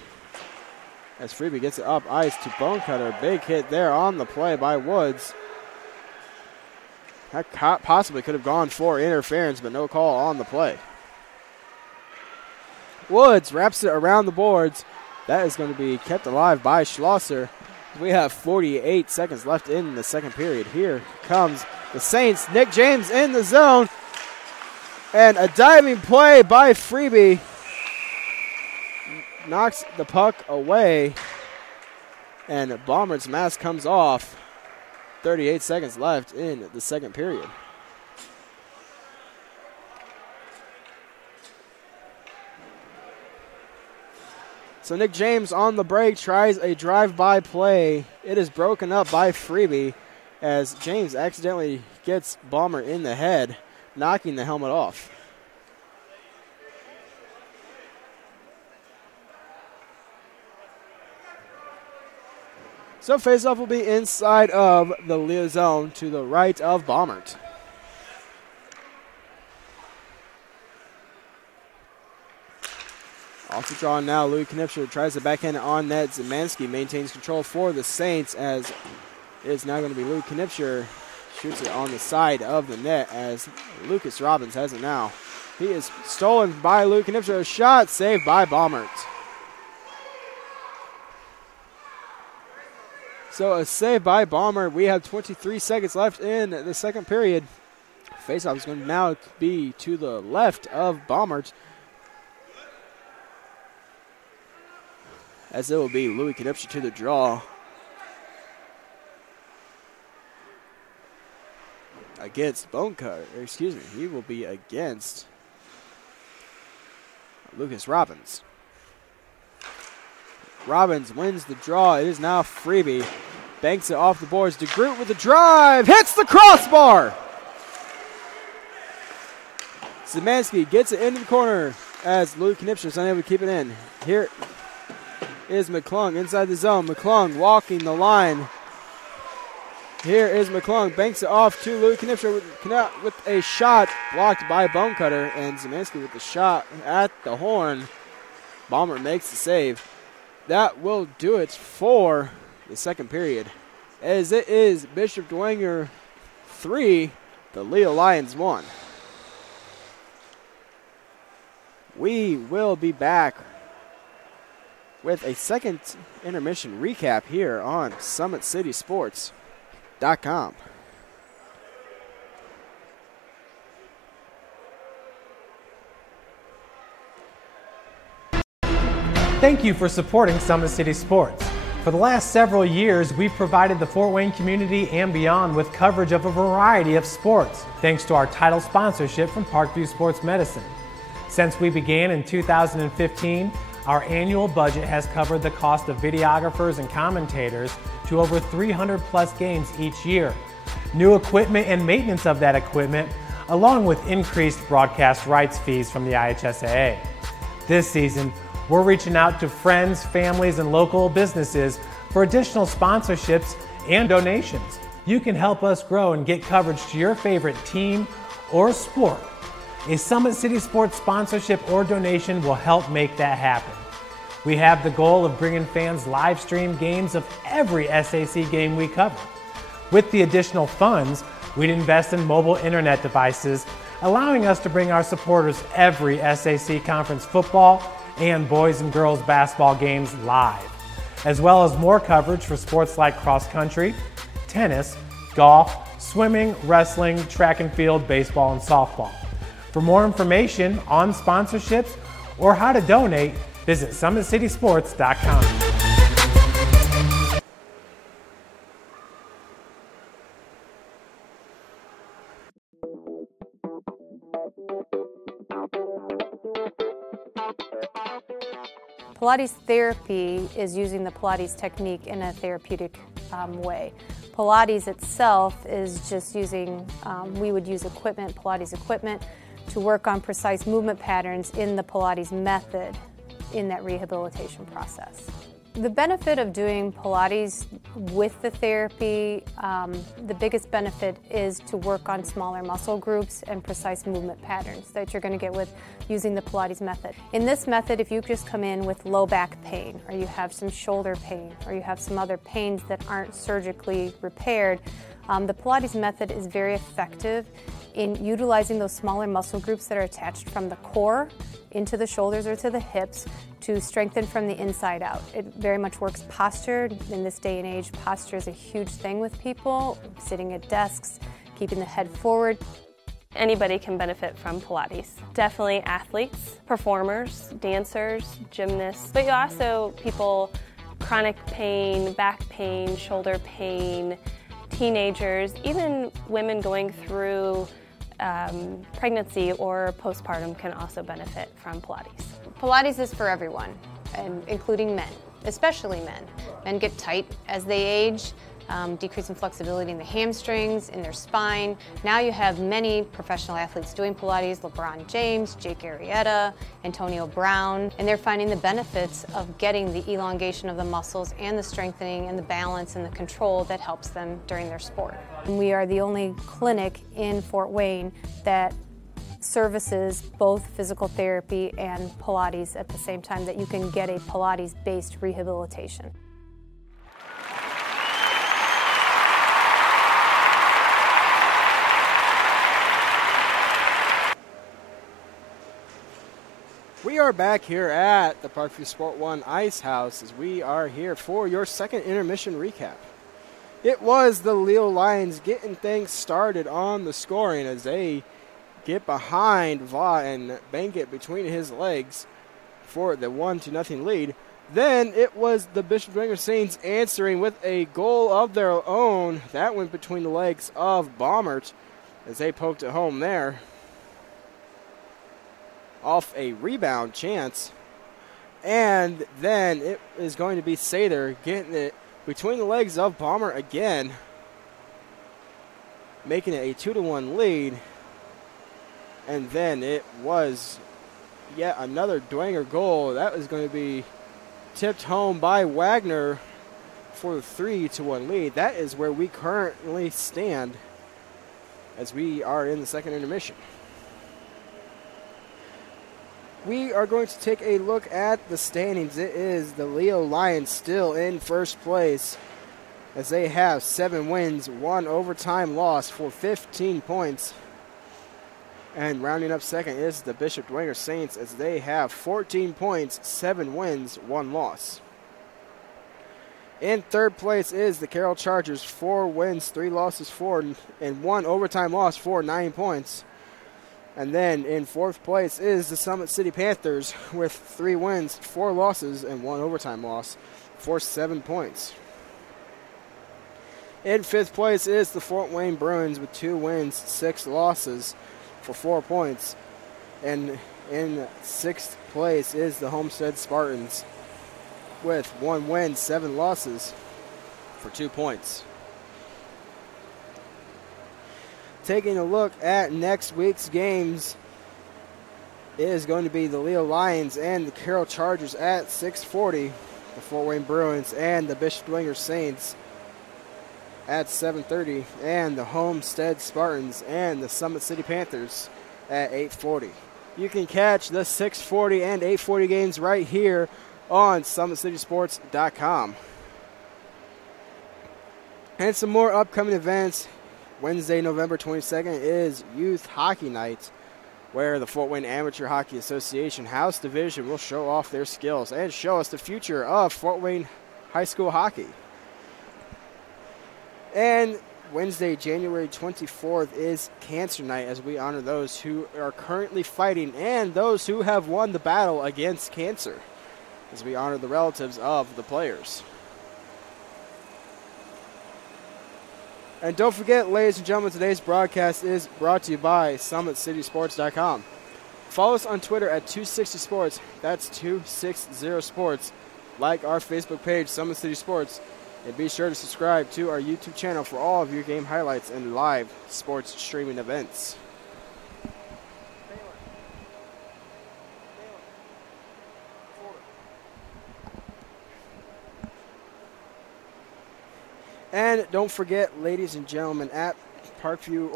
as Freeby gets it up ice to Bonecutter. Big hit there on the play by Woods. That possibly could have gone for interference, but no call on the play. Woods wraps it around the boards. That is going to be kept alive by Schlosser. We have 48 seconds left in the second period. Here comes the Saints. Nick James in the zone. And a diving play by Freeby. Knocks the puck away. And Baumert's mask comes off. 38 seconds left in the second period. So Nick James on the break tries a drive-by play. It is broken up by Freeby as James accidentally gets Baumert in the head, knocking the helmet off. So faceoff will be inside of the Leo zone to the right of Baumert. Off the draw now, Louis Knipscher tries to backhand it on net. Zemansky maintains control for the Saints as it is now going to be Louis Knipscher. Shoots it on the side of the net as Lucas Robbins has it now. He is stolen by Louis Knipscher. A shot saved by Baumert. So a save by Baumert. We have 23 seconds left in the second period. Faceoff is going to now be to the left of Baumert, as it will be Louis Knipscher to the draw. Against Bonecutter, he will be against Lucas Robbins. Robbins wins the draw. It is now Freeby. banks it off the boards. DeGroot with the drive, hits the crossbar. Szymanski gets it into the corner as Luke Knipscher is unable to keep it in. Here is McClung inside the zone. McClung walking the line. Here is McClung, banks it off to Luke Knipscher with a shot blocked by Bonecutter, and Szymanski with the shot at the horn. Bomber makes the save. That will do it for the second period, as it is Bishop Dwenger 3, the Leo Lions 1. We will be back with a second intermission recap here on SummitCitySports.com. Thank you for supporting Summit City Sports. For the last several years, we've provided the Fort Wayne community and beyond with coverage of a variety of sports, thanks to our title sponsorship from Parkview Sports Medicine. Since we began in 2015, our annual budget has covered the cost of videographers and commentators to over 300 plus games each year. New equipment and maintenance of that equipment, along with increased broadcast rights fees from the IHSAA. This season, we're reaching out to friends, families, and local businesses for additional sponsorships and donations. You can help us grow and get coverage to your favorite team or sport. A Summit City Sports sponsorship or donation will help make that happen. We have the goal of bringing fans live stream games of every SAC game we cover. With the additional funds, we'd invest in mobile internet devices, allowing us to bring our supporters every SAC conference football and boys and girls basketball games live, as well as more coverage for sports like cross country, tennis, golf, swimming, wrestling, track and field, baseball, and softball. For more information on sponsorships or how to donate, visit SummitCitySports.com. Pilates therapy is using the Pilates technique in a therapeutic way. Pilates itself is just using, we would use equipment, Pilates equipment, to work on precise movement patterns in the Pilates method in that rehabilitation process. The benefit of doing Pilates with the therapy, the biggest benefit is to work on smaller muscle groups and precise movement patterns that you're going to get with using the Pilates method. In this method, if you just come in with low back pain, or you have some shoulder pain, or you have some other pains that aren't surgically repaired, the Pilates method is very effective in utilizing those smaller muscle groups that are attached from the core into the shoulders or to the hips to strengthen from the inside out. It very much works posture. In this day and age, posture is a huge thing with people, sitting at desks, keeping the head forward. Anybody can benefit from Pilates. Definitely athletes, performers, dancers, gymnasts, but you also people, chronic pain, back pain, shoulder pain, teenagers, even women going through pregnancy or postpartum can also benefit from Pilates. Pilates is for everyone, and including men, especially men. Men get tight as they age, decreasing flexibility in the hamstrings, in their spine. Now you have many professional athletes doing Pilates, LeBron James, Jake Arrieta, Antonio Brown, and they're finding the benefits of getting the elongation of the muscles and the strengthening and the balance and the control that helps them during their sport. And we are the only clinic in Fort Wayne that services both physical therapy and Pilates at the same time, that you can get a Pilates-based rehabilitation. We are back here at the Parkview Sport 1 Ice House as we are here for your second intermission recap. It was the Leo Lions getting things started on the scoring as they get behind Va and bank it between his legs for the 1-0 lead. Then it was the Bishop Dwenger Saints answering with a goal of their own. That went between the legs of Baumert as they poked it home there off a rebound chance. And then it is going to be Sather getting it between the legs of Balmer again, making it a 2-1 lead. And then it was yet another Dwenger goal. That was going to be tipped home by Wagner for the 3-1 lead. That is where we currently stand as we are in the second intermission. We are going to take a look at the standings. It is the Leo Lions still in first place as they have 7 wins, 1 overtime loss for 15 points. And rounding up second is the Bishop Dwenger Saints as they have 14 points, 7 wins, 1 loss. In third place is the Carroll Chargers, 4 wins, 3 losses, 4, and 1 overtime loss for 9 points. And then in fourth place is the Summit City Panthers with 3 wins, 4 losses, and 1 overtime loss for 7 points. In fifth place is the Fort Wayne Bruins with 2 wins, 6 losses for 4 points. And in sixth place is the Homestead Spartans with 1 win, 7 losses for 2 points. Taking a look at next week's games is going to be the Leo Lions and the Carroll Chargers at 6:40, the Fort Wayne Bruins and the Bishop Dwenger Saints at 7:30, and the Homestead Spartans and the Summit City Panthers at 8:40. You can catch the 6:40 and 8:40 games right here on SummitCitySports.com. And some more upcoming events. Wednesday, November 22nd is Youth Hockey Night, where the Fort Wayne Amateur Hockey Association House Division will show off their skills and show us the future of Fort Wayne High School hockey. And Wednesday, January 24th is Cancer Night, as we honor those who are currently fighting and those who have won the battle against cancer, as we honor the relatives of the players. And don't forget, ladies and gentlemen, today's broadcast is brought to you by SummitCitySports.com. Follow us on Twitter at 260sports. That's 260sports. Like our Facebook page, Summit City Sports. And be sure to subscribe to our YouTube channel for all of your game highlights and live sports streaming events. And don't forget, ladies and gentlemen, at Parkview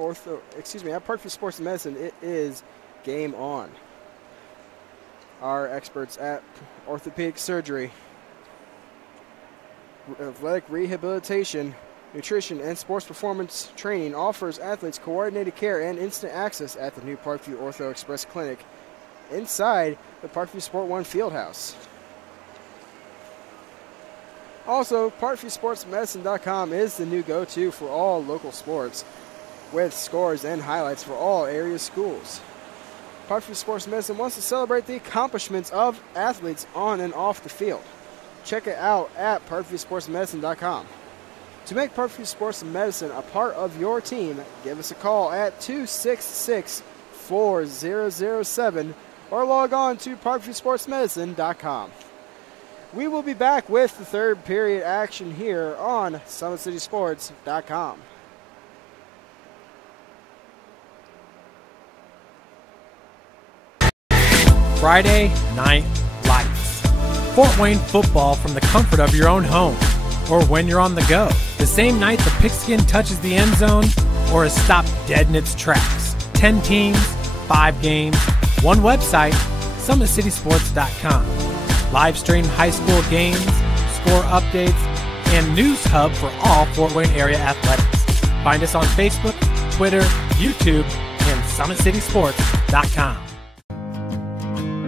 Sports and Medicine, it is game on. Our experts at orthopedic surgery, athletic rehabilitation, nutrition, and sports performance training offers athletes coordinated care and instant access at the new Parkview Ortho Express Clinic inside the Parkview Sport One Fieldhouse. Also, ParkviewSportsMedicine.com is the new go-to for all local sports, with scores and highlights for all area schools. Parkview Sports Medicine wants to celebrate the accomplishments of athletes on and off the field. Check it out at ParkviewSportsMedicine.com. To make Parkview Sports Medicine a part of your team, give us a call at 266-4007 or log on to ParkviewSportsMedicine.com. We will be back with the third period action here on SummitCitySports.com. Friday Night Lights. Fort Wayne football from the comfort of your own home or when you're on the go. The same night the pigskin touches the end zone or is stopped dead in its tracks. 10 teams, 5 games, 1 website, SummitCitySports.com. Live stream high school games, score updates, and news hub for all Fort Wayne area athletics. Find us on Facebook, Twitter, YouTube, and SummitCitySports.com.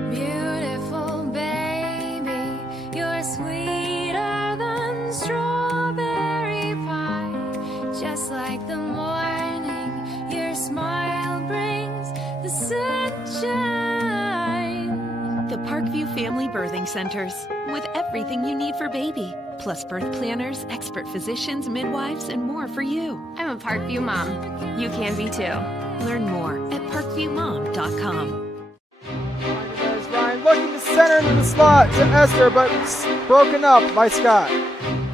Beautiful baby, you're sweeter than strawberry pie. Just like the morning, your smile brings the sunshine. The Parkview Family Birthing Centers, with everything you need for baby, plus birth planners, expert physicians, midwives, and more for you. I'm a Parkview mom. You can be too. Learn more at parkviewmom.com. There's Ryan looking to center into the slot to Esther, but it's broken up by Scott.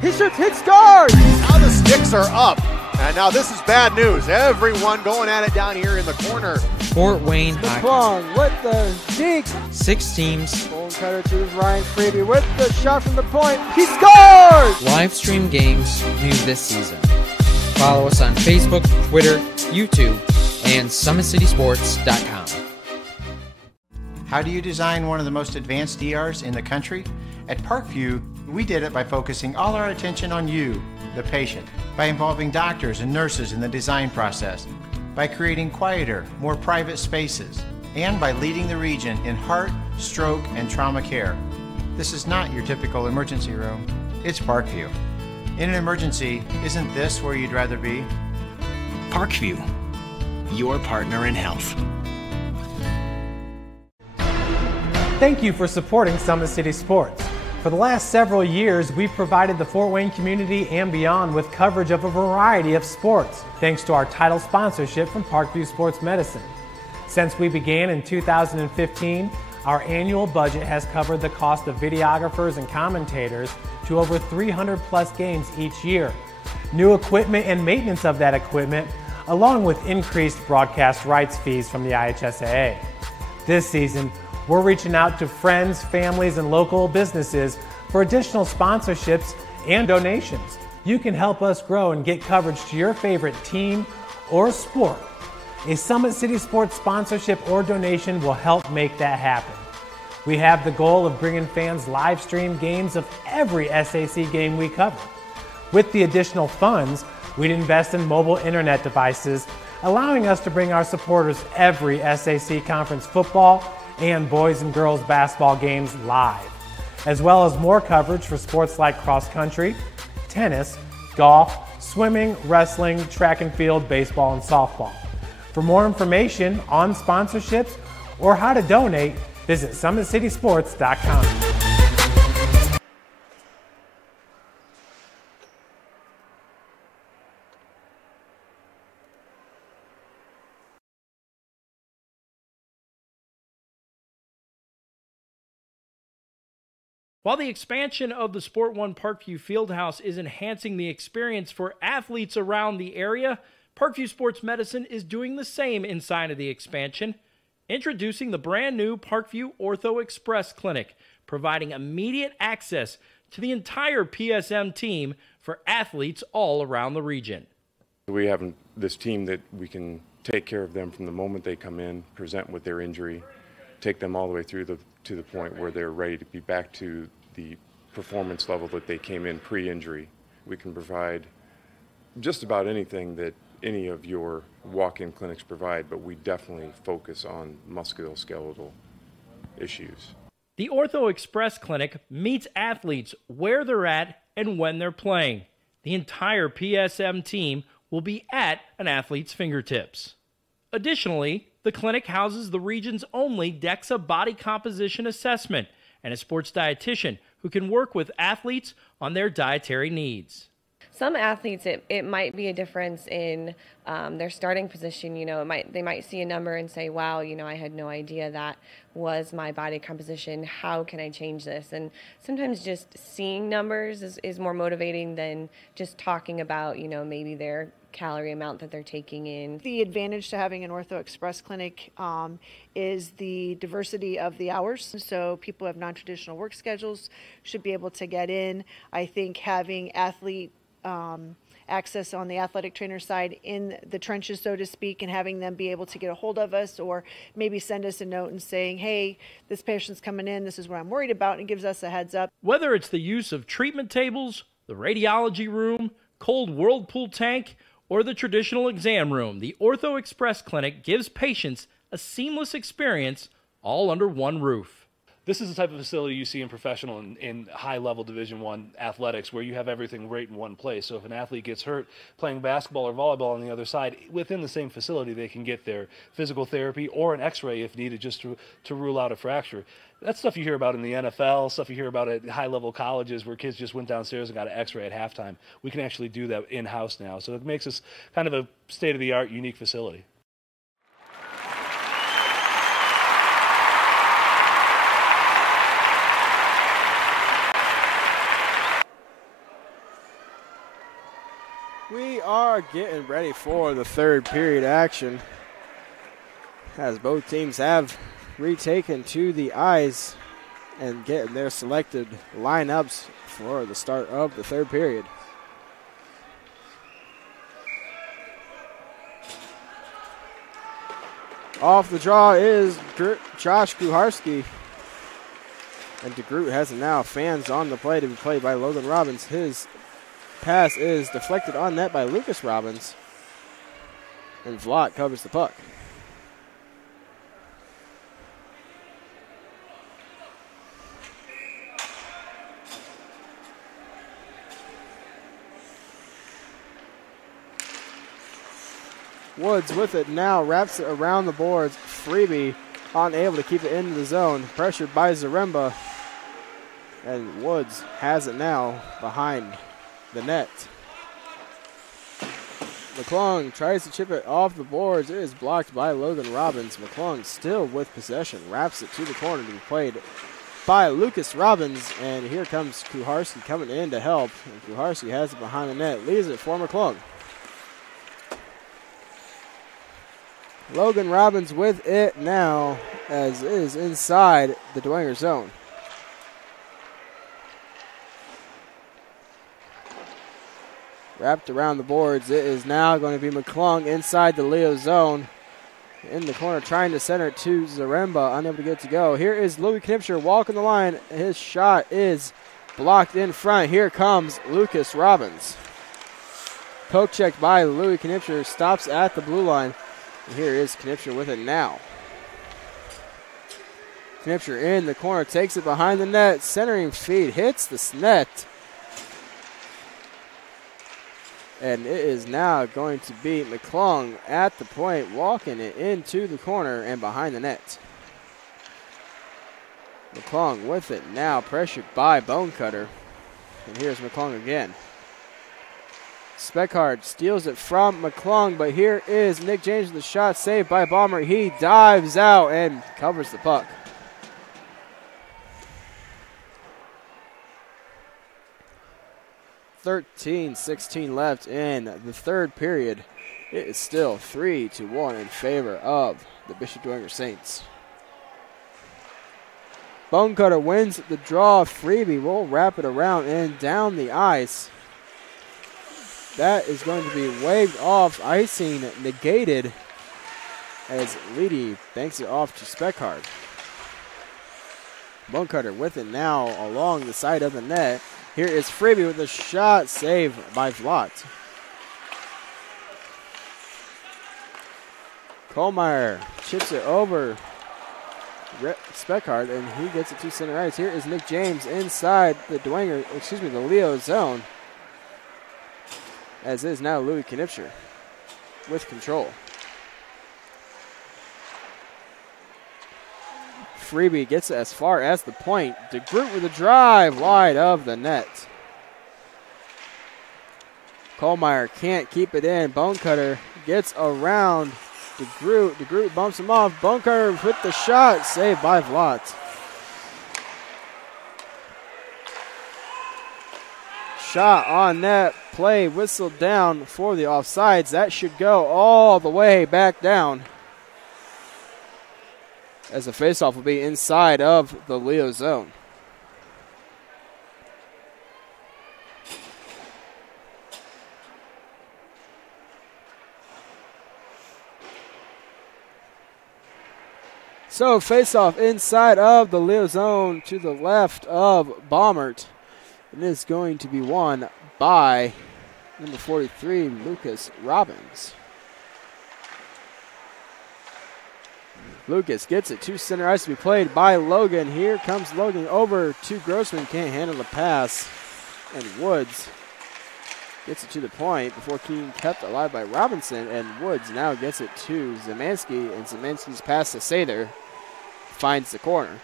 He shoots, he scores! Now the sticks are up. And now this is bad news. Everyone going at it down here in the corner. Fort Wayne Hockey. Plong with the deke. 6 teams. Bone cutter to Ryan Freeby with the shot from the point. He scores! Live stream games new this season. Follow us on Facebook, Twitter, YouTube, and SummitCitySports.com. How do you design one of the most advanced ERs in the country? At Parkview, we did it by focusing all our attention on you, the patient, by involving doctors and nurses in the design process, by creating quieter, more private spaces, and by leading the region in heart, stroke, and trauma care. This is not your typical emergency room. It's Parkview. In an emergency, isn't this where you'd rather be? Parkview, your partner in health. Thank you for supporting Summit City Sports. For the last several years, we've provided the Fort Wayne community and beyond with coverage of a variety of sports, thanks to our title sponsorship from Parkview Sports Medicine. Since we began in 2015, our annual budget has covered the cost of videographers and commentators to over 300 plus games each year, new equipment and maintenance of that equipment, along with increased broadcast rights fees from the IHSAA. This season, we're reaching out to friends, families, and local businesses for additional sponsorships and donations. You can help us grow and get coverage to your favorite team or sport. A Summit City Sports sponsorship or donation will help make that happen. We have the goal of bringing fans live stream games of every SAC game we cover. With the additional funds, we'd invest in mobile internet devices, allowing us to bring our supporters every SAC conference football and boys and girls basketball games live, as well as more coverage for sports like cross country, tennis, golf, swimming, wrestling, track and field, baseball, and softball. For more information on sponsorships or how to donate, visit SummitCitySports.com. While the expansion of the Sport One Parkview Fieldhouse is enhancing the experience for athletes around the area, Parkview Sports Medicine is doing the same inside of the expansion, introducing the brand new Parkview Ortho Express Clinic, providing immediate access to the entire PSM team for athletes all around the region. We have this team that we can take care of them from the moment they come in, present with their injury, take them all the way through to the point where they're ready to be back to the performance level that they came in pre-injury. We can provide just about anything that any of your walk-in clinics provide, but we definitely focus on musculoskeletal issues. The Ortho Express Clinic meets athletes where they're at and when they're playing. The entire PSM team will be at an athlete's fingertips. Additionally, the clinic houses the region's only DEXA body composition assessment and a sports dietitian who can work with athletes on their dietary needs. Some athletes, it might be a difference in their starting position. You know, they might see a number and say, wow, you know, I had no idea that was my body composition. How can I change this? And sometimes just seeing numbers is more motivating than just talking about, you know, maybe their calorie amount that they're taking in. The advantage to having an Ortho Express clinic is the diversity of the hours. So people who have non-traditional work schedules should be able to get in. I think having athlete access on the athletic trainer side in the trenches, so to speak, and having them be able to get a hold of us or maybe send us a note and saying, hey, this patient's coming in, this is what I'm worried about, and gives us a heads up. Whether it's the use of treatment tables, the radiology room, cold whirlpool tank, or the traditional exam room, the Ortho Express Clinic gives patients a seamless experience all under one roof. This is the type of facility you see in professional and high-level Division I athletics where you have everything right in one place. So if an athlete gets hurt playing basketball or volleyball on the other side, within the same facility they can get their physical therapy or an x-ray if needed just to rule out a fracture. That's stuff you hear about in the NFL, stuff you hear about at high-level colleges where kids just went downstairs and got an x-ray at halftime. We can actually do that in-house now. So it makes us kind of a state-of-the-art, unique facility. are getting ready for the third period action, as both teams have retaken to the ice and getting their selected lineups for the start of the third period. Off the draw is Josh Kuharski. And DeGroot has it now. Fans on the play to be played by Logan Robbins. His pass is deflected on net by Lucas Robbins. And Vlot covers the puck. Woods with it now, wraps it around the boards. Freebie unable to keep it into the zone. Pressured by Zaremba. And Woods has it now behind the net. McClung tries to chip it off the boards. It is blocked by Logan Robbins. McClung still with possession. Wraps it to the corner to be played by Lucas Robbins. And here comes Kuharski coming in to help. And Kuharski has it behind the net. Leaves it for McClung. Logan Robbins with it now, as it is inside the Dwenger zone. Wrapped around the boards, it is now going to be McClung inside the Leo zone. In the corner, trying to center it to Zaremba, unable to get it to go. Here is Louis Knipscher walking the line. His shot is blocked in front. Here comes Lucas Robbins. Poke checked by Louis Knipscher, stops at the blue line. And here is Knipscher with it now. Knipscher in the corner, takes it behind the net. Centering feed, hits the net. And it is now going to be McClung at the point, walking it into the corner and behind the net. McClung with it now, pressured by Bonecutter. And here's McClung again. Speckhard steals it from McClung, but here is Nick James with the shot saved by Bomber. He dives out and covers the puck. .16 left in the third period. It is still 3-1 in favor of the Bishop Dwenger Saints. Bonecutter wins the draw. Freebie will wrap it around and down the ice. That is going to be waved off. Icing negated as Leedy banks it off to Speckhard. Bonecutter with it now along the side of the net. Here is Freebie with a shot saved by Vlot. Kohlmeyer chips it over Speckhard, and he gets it to center ice. Here is Nick James inside the the Leo zone. As is now Louis Knipscher with control. Freebie gets it as far as the point. DeGroot with a drive wide of the net. Kohlmeyer can't keep it in. Bonecutter gets around DeGroot. DeGroot bumps him off. Bonecutter with the shot, saved by Vlot. Shot on net, play whistled down for the offsides. That should go all the way back down, as the faceoff will be inside of the Leo zone. So faceoff inside of the Leo zone to the left of Baumert. It is going to be won by number 43, Lucas Robbins. Lucas gets it to center ice to be played by Logan. Here comes Logan over to Grossman. Can't handle the pass. And Woods gets it to the point before being kept alive by Robinson. And Woods now gets it to Zemansky. And Zemansky's pass to Sather finds the corner.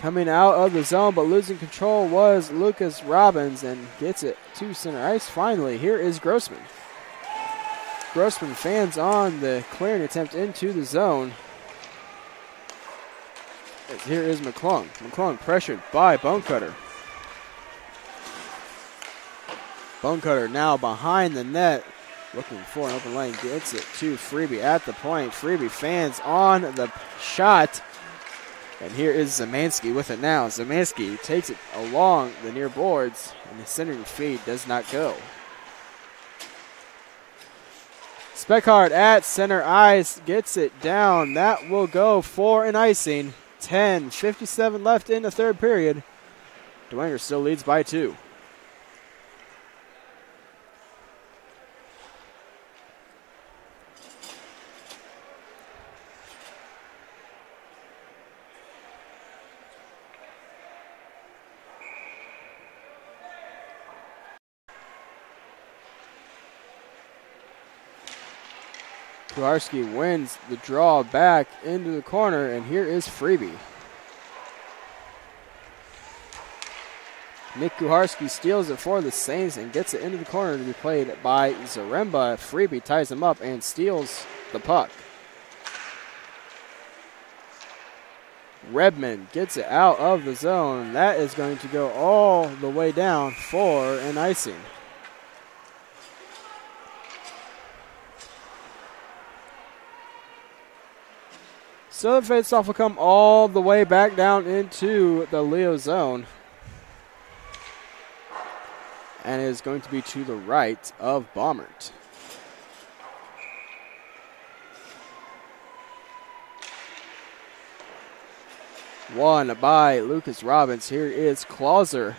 Coming out of the zone, but losing control was Lucas Robbins, and gets it to center ice finally. Here is Grossman. Grossman fans on the clearing attempt into the zone. As here is McClung. McClung pressured by Bonecutter. Bonecutter now behind the net, looking for an open lane. Gets it to Freebie at the point. Freebie fans on the shot. And here is Zemansky with it now. Zemansky takes it along the near boards, and the centering feed does not go. Speckhardt at center ice gets it down. That will go for an icing. 10:57 left in the third period. Dwenger still leads by 2. Kuharski wins the draw back into the corner, and here is Freebie. Nick Kuharski steals it for the Saints and gets it into the corner to be played by Zaremba. Freebie ties him up and steals the puck. Redmond gets it out of the zone. That is going to go all the way down for an icing. So the faceoff will come all the way back down into the Leo zone. And it is going to be to the right of Baumert. Won by Lucas Robbins. Here is Clauser.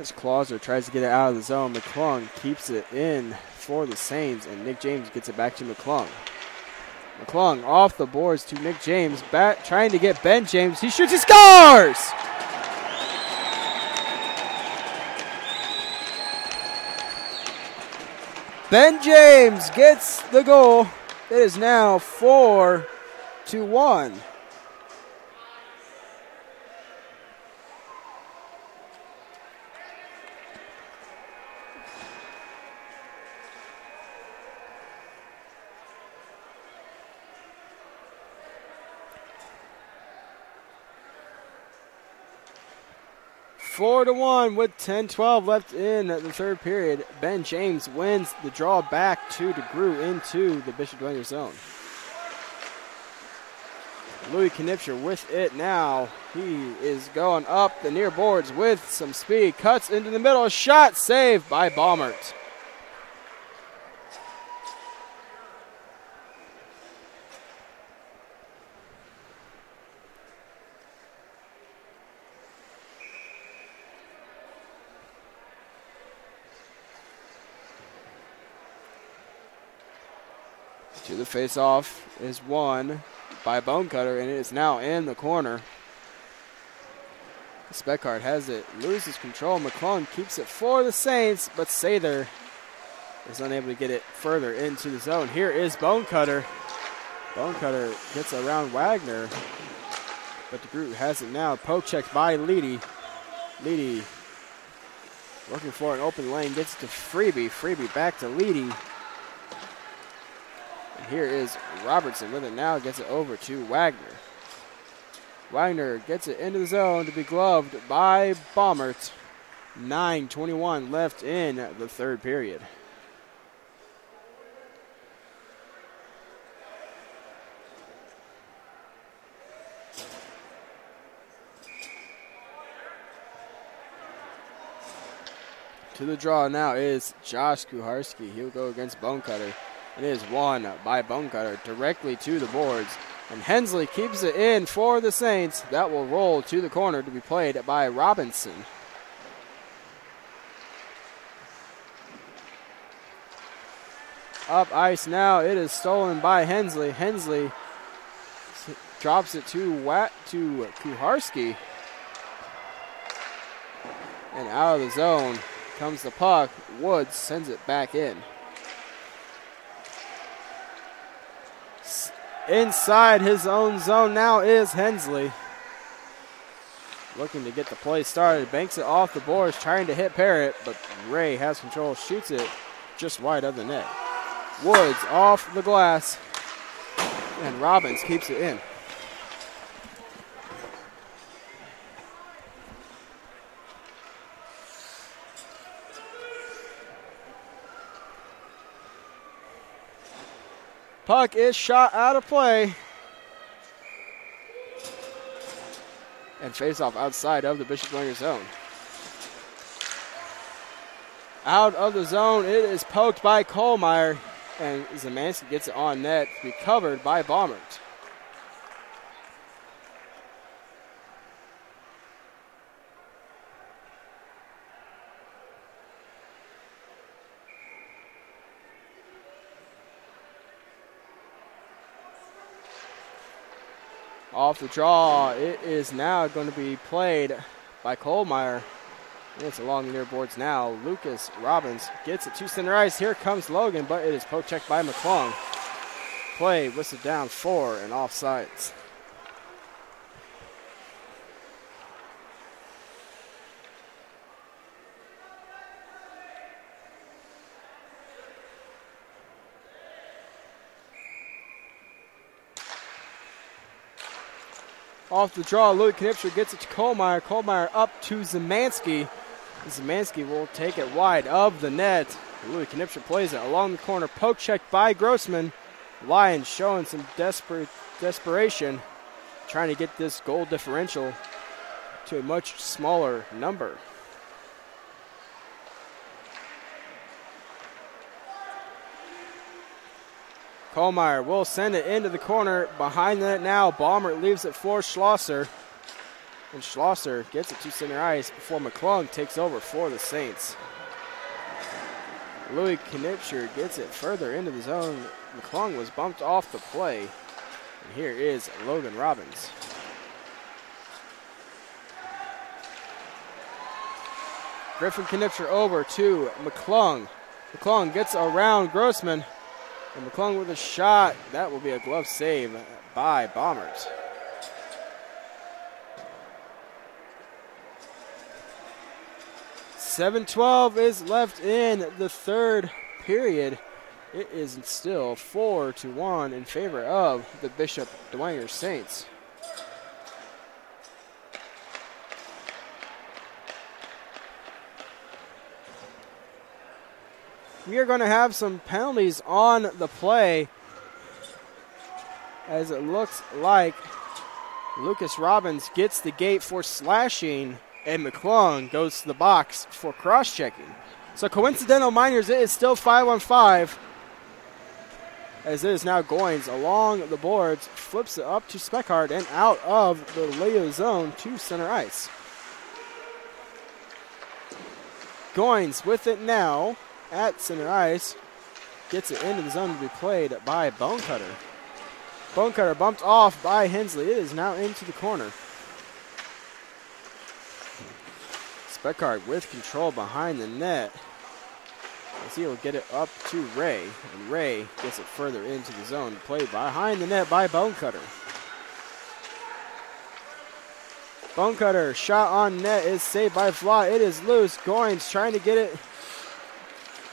As Clauser tries to get it out of the zone, McClung keeps it in for the Saints, and Nick James gets it back to McClung. McClung off the boards to Nick James, back trying to get Ben James. He shoots, he scores! Ben James gets the goal. It is now 4-1. Four to 1 with 10-12 left in the third period. Ben James wins the draw back to DeGroot into the Bishop Dwenger zone. Louis Knipscher with it now. He is going up the near boards with some speed. Cuts into the middle. Shot saved by Baumert. To the face-off is won by Bonecutter, and it is now in the corner. Speckhardt has it, loses control. McClung keeps it for the Saints, but Sather is unable to get it further into the zone. Here is Bonecutter. Bonecutter gets around Wagner, but DeGroot has it now. Poke checked by Leedy. Leedy looking for an open lane, gets it to Freebie. Freebie back to Leedy. Here is Robertson with it now, gets it over to Wagner. Wagner gets it into the zone to be gloved by Baumert. 9:21 left in the third period. To the draw now is Josh Kuharski. He'll go against Bonecutter. It is won by Bonecutter directly to the boards. And Hensley keeps it in for the Saints. That will roll to the corner to be played by Robinson. Up ice now. It is stolen by Hensley. Hensley drops it to Kuharski. And out of the zone comes the puck. Woods sends it back in. Inside his own zone now is Hensley. Looking to get the play started. Banks it off the boards, trying to hit Parrott, but Ray has control, shoots it just wide of the net. Woods off the glass, and Robbins keeps it in. puck is shot out of play. And face off outside of the Bishop Dwenger zone. Out of the zone, it is poked by Kohlmeyer, and Zemansky gets it on net to be covered by Baumert. Off the draw, it is now going to be played by Kohlmeyer. And it's along the near boards now. Lucas Robbins gets it to center ice. Here comes Logan, but it is poke checked by McClung. Play whistled down 4 and offsides. Off the draw, Louis Knipscher gets it to Kohlmeyer. Kohlmeyer up to Zemansky. Zemansky will take it wide of the net. Louis Knipscher plays it along the corner. Poke checked by Grossman. Lions showing some desperation, trying to get this goal differential to a much smaller number. Kohlmeyer will send it into the corner. Behind the net now, Baumert leaves it for Schlosser. And Schlosser gets it to center ice before McClung takes over for the Saints. Louis Knipscher gets it further into the zone. McClung was bumped off the play. And here is Logan Robbins. Griffin Knipscher over to McClung. McClung gets around Grossman. And McClung with a shot. That will be a glove save by Baumert. .7:12 is left in the third period. It is still 4-1 in favor of the Bishop Dwenger Saints. We are going to have some penalties on the play, as it looks like Lucas Robbins gets the gate for slashing, and McClung goes to the box for cross-checking. So coincidental minors, it is still 5-on-5, as it is now Goins along the boards, flips it up to Speckhardt and out of the Leo zone to center ice. Goins with it now at center ice, gets it into the zone to be played by Bonecutter. Bonecutter bumped off by Hensley. It is now into the corner. Speckhardt with control behind the net, as he will get it up to Ray, and Ray gets it further into the zone, played behind the net by Bonecutter. Bonecutter shot on net is saved by Vla. It is loose. Goins trying to get it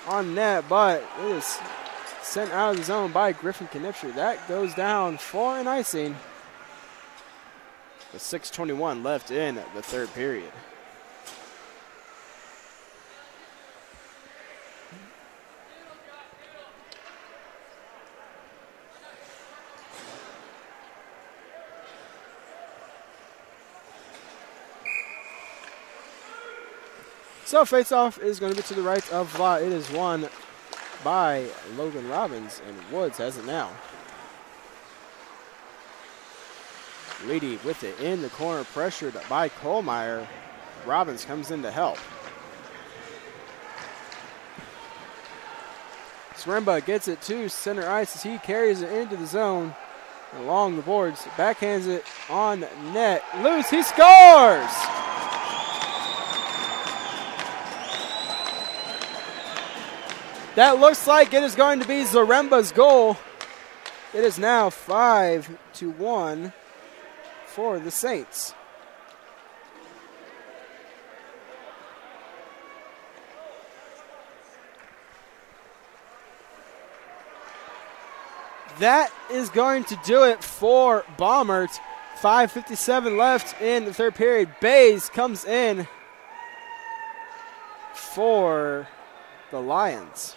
on net, but it is sent out of the zone by Griffin Knipscher. That goes down for an icing. With 6:21 left in the third period. So face-off is going to be to the right of Vla. It is won by Logan Robbins, and Woods has it now. Leedy with it in the corner, pressured by Kohlmeyer. Robbins comes in to help. Sremba gets it to center ice as he carries it into the zone. Along the boards, backhands it on net. Loose, he scores! That looks like it is going to be Zaremba's goal. It is now 5-1 for the Saints. That is going to do it for Baumert. 5:57 left in the third period. Bays comes in for the Lions.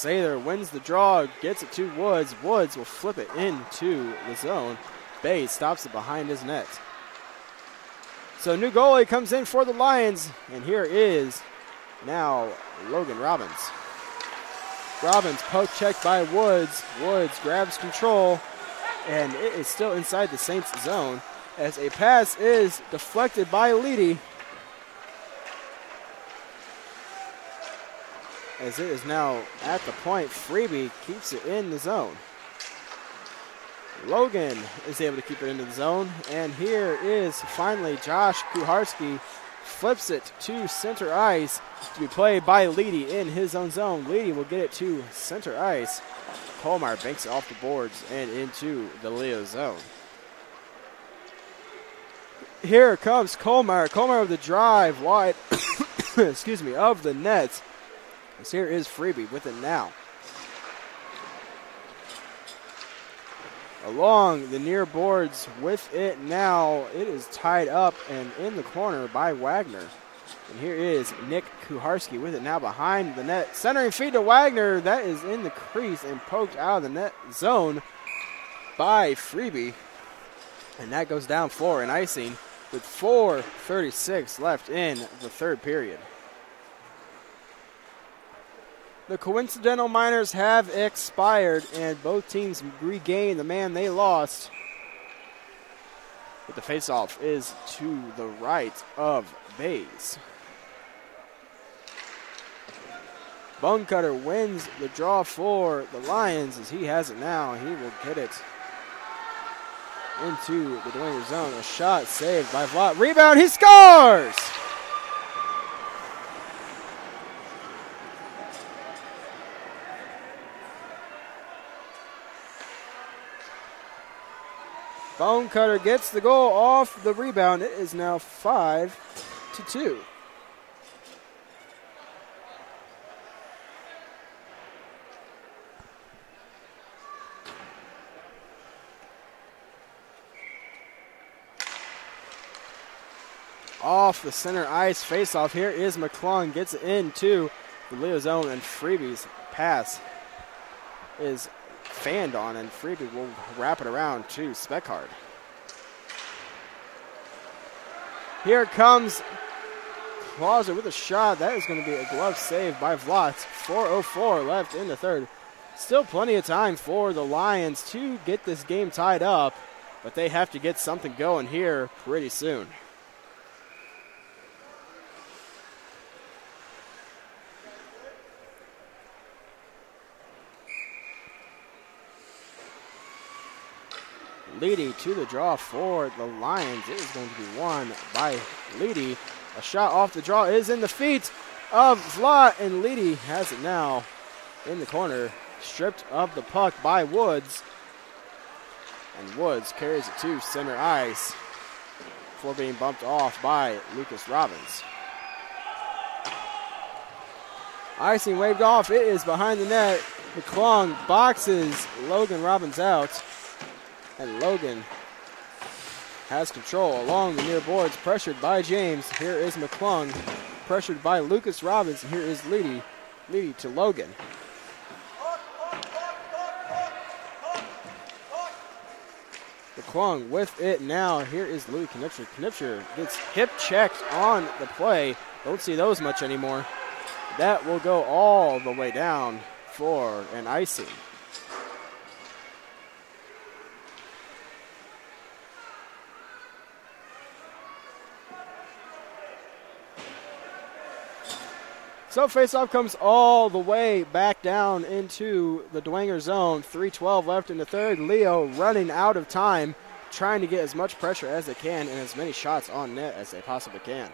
Sather wins the draw, gets it to Woods. Woods will flip it into the zone. Bay stops it behind his net. So new goalie comes in for the Lions, and here is now Logan Robbins. Robbins poke check by Woods. Woods grabs control, and it is still inside the Saints zone as a pass is deflected by Leedy. As it is now at the point, Freebie keeps it in the zone. Logan is able to keep it into the zone, and here is finally Josh Kuharski flips it to center ice to be played by Leedy in his own zone. Leedy will get it to center ice. Colmar banks it off the boards and into the Leo zone. Here comes Colmar. Colmar with the drive wide, excuse me, of the net. As here is Freebie with it now. Along the near boards with it now. It is tied up and in the corner by Wagner. And here is Nick Kuharski with it now behind the net. Centering feed to Wagner. That is in the crease and poked out of the net zone by Freebie. And that goes down for an icing with 4:36 left in the third period. The coincidental minors have expired, and both teams regain the man they lost. But the faceoff is to the right of Bays. Bonecutter wins the draw for the Lions as he has it now. He will get it into the Dwenger zone. A shot saved by Vlad. Rebound, he scores! Bonecutter gets the goal off the rebound. It is now 5-2. Off the center ice faceoff. Here is McClung. Gets it into the Leo zone, and Freebie's pass is fanned on, and Freebie will wrap it around to Speckhard. Here comes Clauser with a shot. That is going to be a glove save by Vlots. 4:04 left in the third. Still plenty of time for the Lions to get this game tied up, but they have to get something going here pretty soon. Leedy to the draw for the Lions. It is going to be won by Leedy. A shot off the draw is in the feet of Vlad, and Leedy has it now in the corner. Stripped of the puck by Woods. And Woods carries it to center ice before being bumped off by Lucas Robbins. Icing waved off. It is behind the net. McClung boxes Logan Robbins out. And Logan has control along the near boards, pressured by James. Here is McClung, pressured by Lucas Robbins. And here is Leedy. Leedy to Logan. McClung with it now. Here is Louis Knipscher. Knipscher gets hip checked on the play. Don't see those much anymore. That will go all the way down for an icing. So faceoff comes all the way back down into the Dwenger zone. 3:12 left in the third. Leo running out of time, trying to get as much pressure as they can and as many shots on net as they possibly can.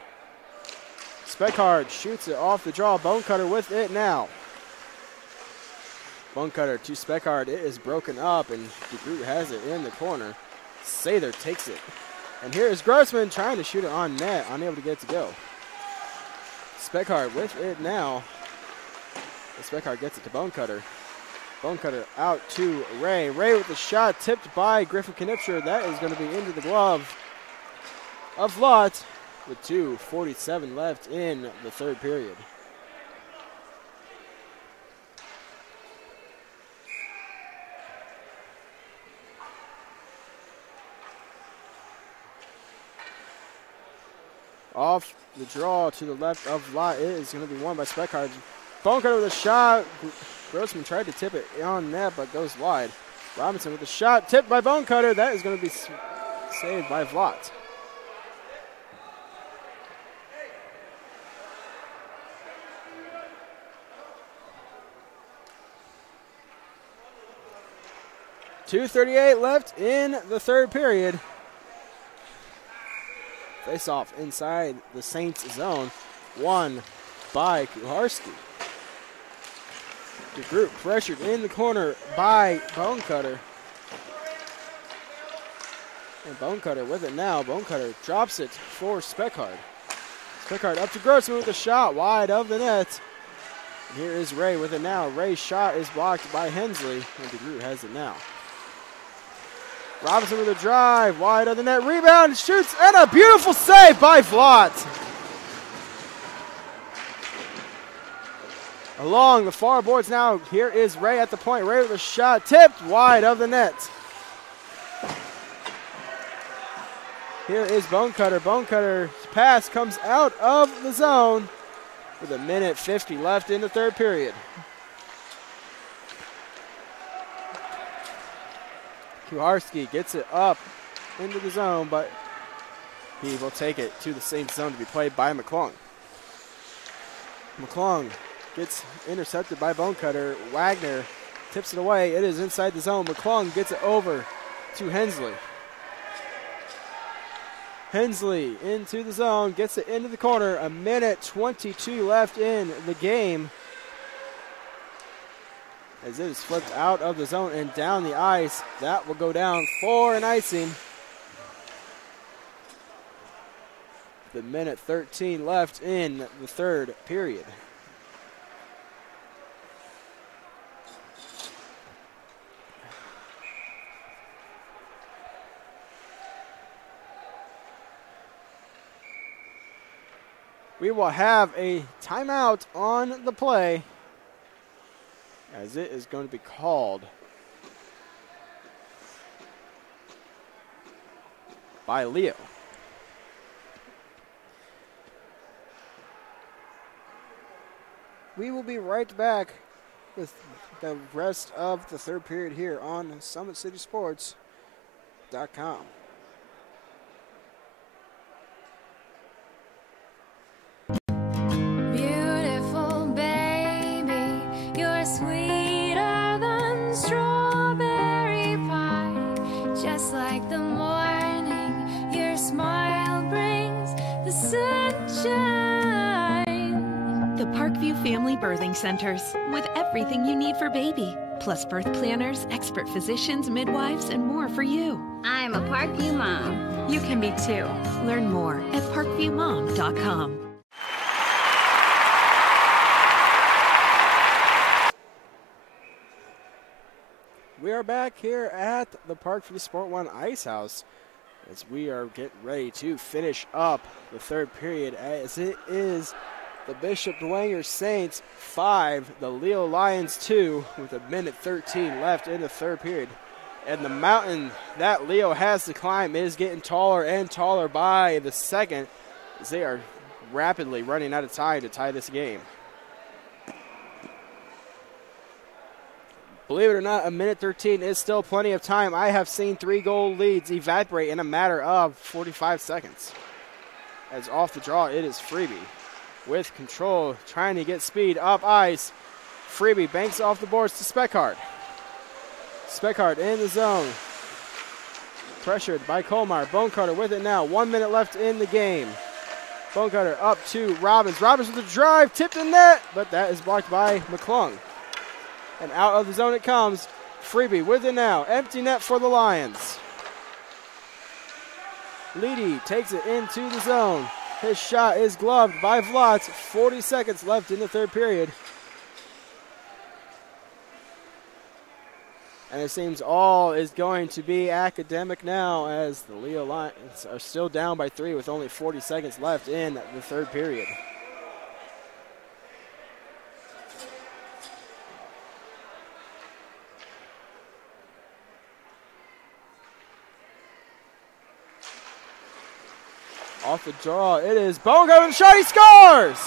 Speckhard shoots it off the draw. Bonecutter with it now. Bonecutter to Speckhard. It is broken up, and DeGroot has it in the corner. Sather takes it. And here is Grossman trying to shoot it on net, unable to get it to go. Speckhard with it now. Speckhard gets it to Bonecutter. Bonecutter out to Ray. Ray with the shot tipped by Griffin Knipscher. That is going to be into the glove of Lott with 2:47 left in the third period. Off the draw to the left of Lott. It is going to be won by Speckard. Bone cutter with a shot. Grossman tried to tip it on net, but goes wide. Robinson with a shot, tipped by Bone Cutter. That is going to be saved by Vlot. .238 left in the third period. Face off inside the Saints zone. Won by Kuharski. The group pressured in the corner by Bone Cutter. And Bone Cutter with it now. Bone Cutter drops it for Speckard. Speckard up to Grossman with a shot wide of the net. And here is Ray with it now. Ray's shot is blocked by Hensley, and the group has it now. Robinson with a drive, wide of the net, rebound, shoots, and a beautiful save by Vlot. Along the far boards now, here is Ray at the point. Ray with a shot, tipped wide of the net. Here is Bone Cutter. Bone Cutter's pass comes out of the zone with 1:50 left in the third period. Kuharski gets it up into the zone, but he will take it to the same zone to be played by McClung. McClung gets intercepted by Bone Cutter. Wagner tips it away. It is inside the zone. McClung gets it over to Hensley. Hensley into the zone, gets it into the corner. 1:22 left in the game. As it is flipped out of the zone and down the ice. That will go down for an icing. The 1:13 left in the third period. We will have a timeout on the play, as it is going to be called by Leo. We will be right back with the rest of the third period here on SummitCitySports.com. Parkview Family Birthing Centers, with everything you need for baby, plus birth planners, expert physicians, midwives, and more for you. I'm a Parkview mom. You can be too. Learn more at parkviewmom.com. We are back here at the Parkview Sport One Ice House as we are getting ready to finish up the third period, as it is the Bishop Dwenger Saints 5, the Leo Lions 2, with 1:13 left in the third period. And the mountain that Leo has to climb is getting taller and taller by the second, as they are rapidly running out of time to tie this game. Believe it or not, 1:13 is still plenty of time. I have seen 3-goal leads evaporate in a matter of 45 seconds. As off the draw, it is Freebie with control, trying to get speed up ice. Freebie banks off the boards to Speckard. Speckard in the zone. Pressured by Colmar. Bone Cutter with it now. 1 minute left in the game. Bone Cutter up to Robbins. Robbins with the drive, tipped in net, but that is blocked by McClung. And out of the zone it comes. Freebie with it now. Empty net for the Lions. Leedy takes it into the zone. His shot is gloved by Vlot. 40 seconds left in the third period. And it seems all is going to be academic now, as the Leo Lions are still down by 3 with only 40 seconds left in the third period. Off the draw, it is Dwenger with a shot. He scores!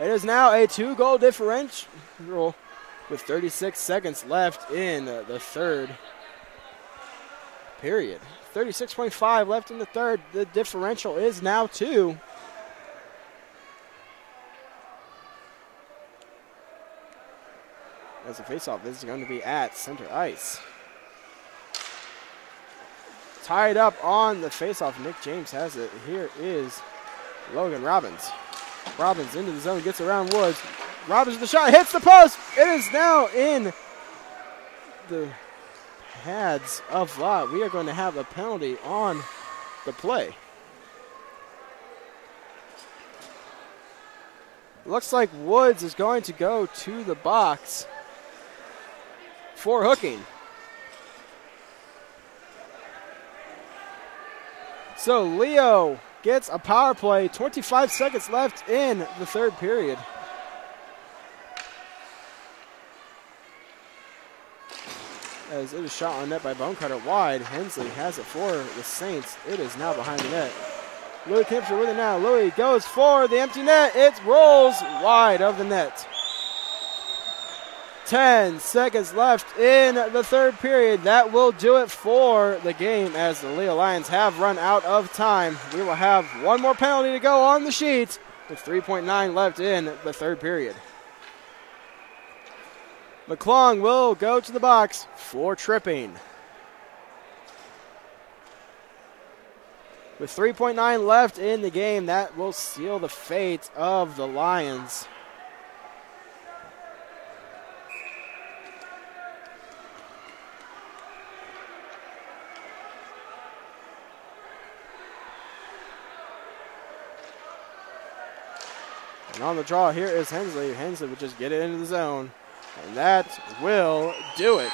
It is now a 2-goal differential with 36 seconds left in the third period. 36.5 left in the third. The differential is now 2. As the faceoff is going to be at center ice. Tied up on the faceoff. Nick James has it. Here is Logan Robbins. Robbins into the zone, gets around Woods. Robbins with the shot, hits the post. It is now in the pads of Vaught. We are going to have a penalty on the play. Looks like Woods is going to go to the box for hooking. So Leo gets a power play, 25 seconds left in the third period. As it is shot on net by Bonecutter wide, Hensley has it for the Saints. It is now behind the net. Louis Kempster with it now. Louis goes for the empty net. It rolls wide of the net. 10 seconds left in the third period. That will do it for the game as the Leo Lions have run out of time. We will have one more penalty to go on the sheet with 3.9 left in the third period. McClung will go to the box for tripping. With 3.9 left in the game, that will seal the fate of the Lions. And on the draw, here is Hensley. Hensley will just get it into the zone. And that will do it.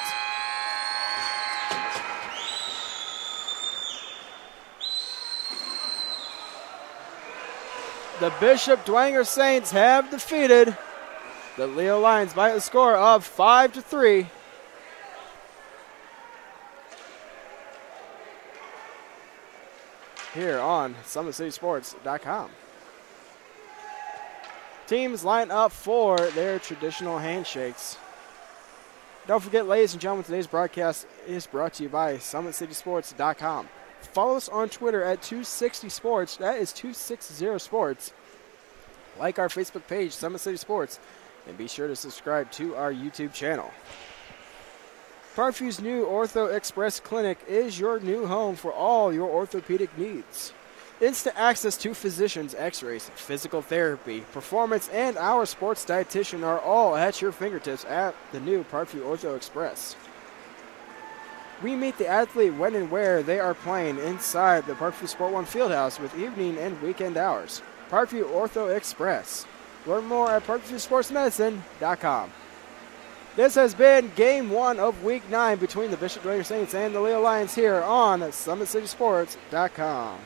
The Bishop Dwenger Saints have defeated the Leo Lions by a score of 5-3. Here on SummitCitySports.com. Teams line up for their traditional handshakes. Don't forget, ladies and gentlemen, today's broadcast is brought to you by SummitCitySports.com. Follow us on Twitter at 260Sports. That is 260Sports. Like our Facebook page, Summit City Sports, and be sure to subscribe to our YouTube channel. Parkview's new Ortho Express Clinic is your new home for all your orthopedic needs. Instant access to physicians, x-rays, physical therapy, performance, and our sports dietitian are all at your fingertips at the new Parkview Ortho Express. We meet the athlete when and where they are playing inside the Parkview Sport One Fieldhouse with evening and weekend hours. Parkview Ortho Express. Learn more at ParkviewSportsMedicine.com. This has been Game 1 of Week 9 between the Bishop Dwenger Saints and the Leo Lions here on SummitCitySports.com.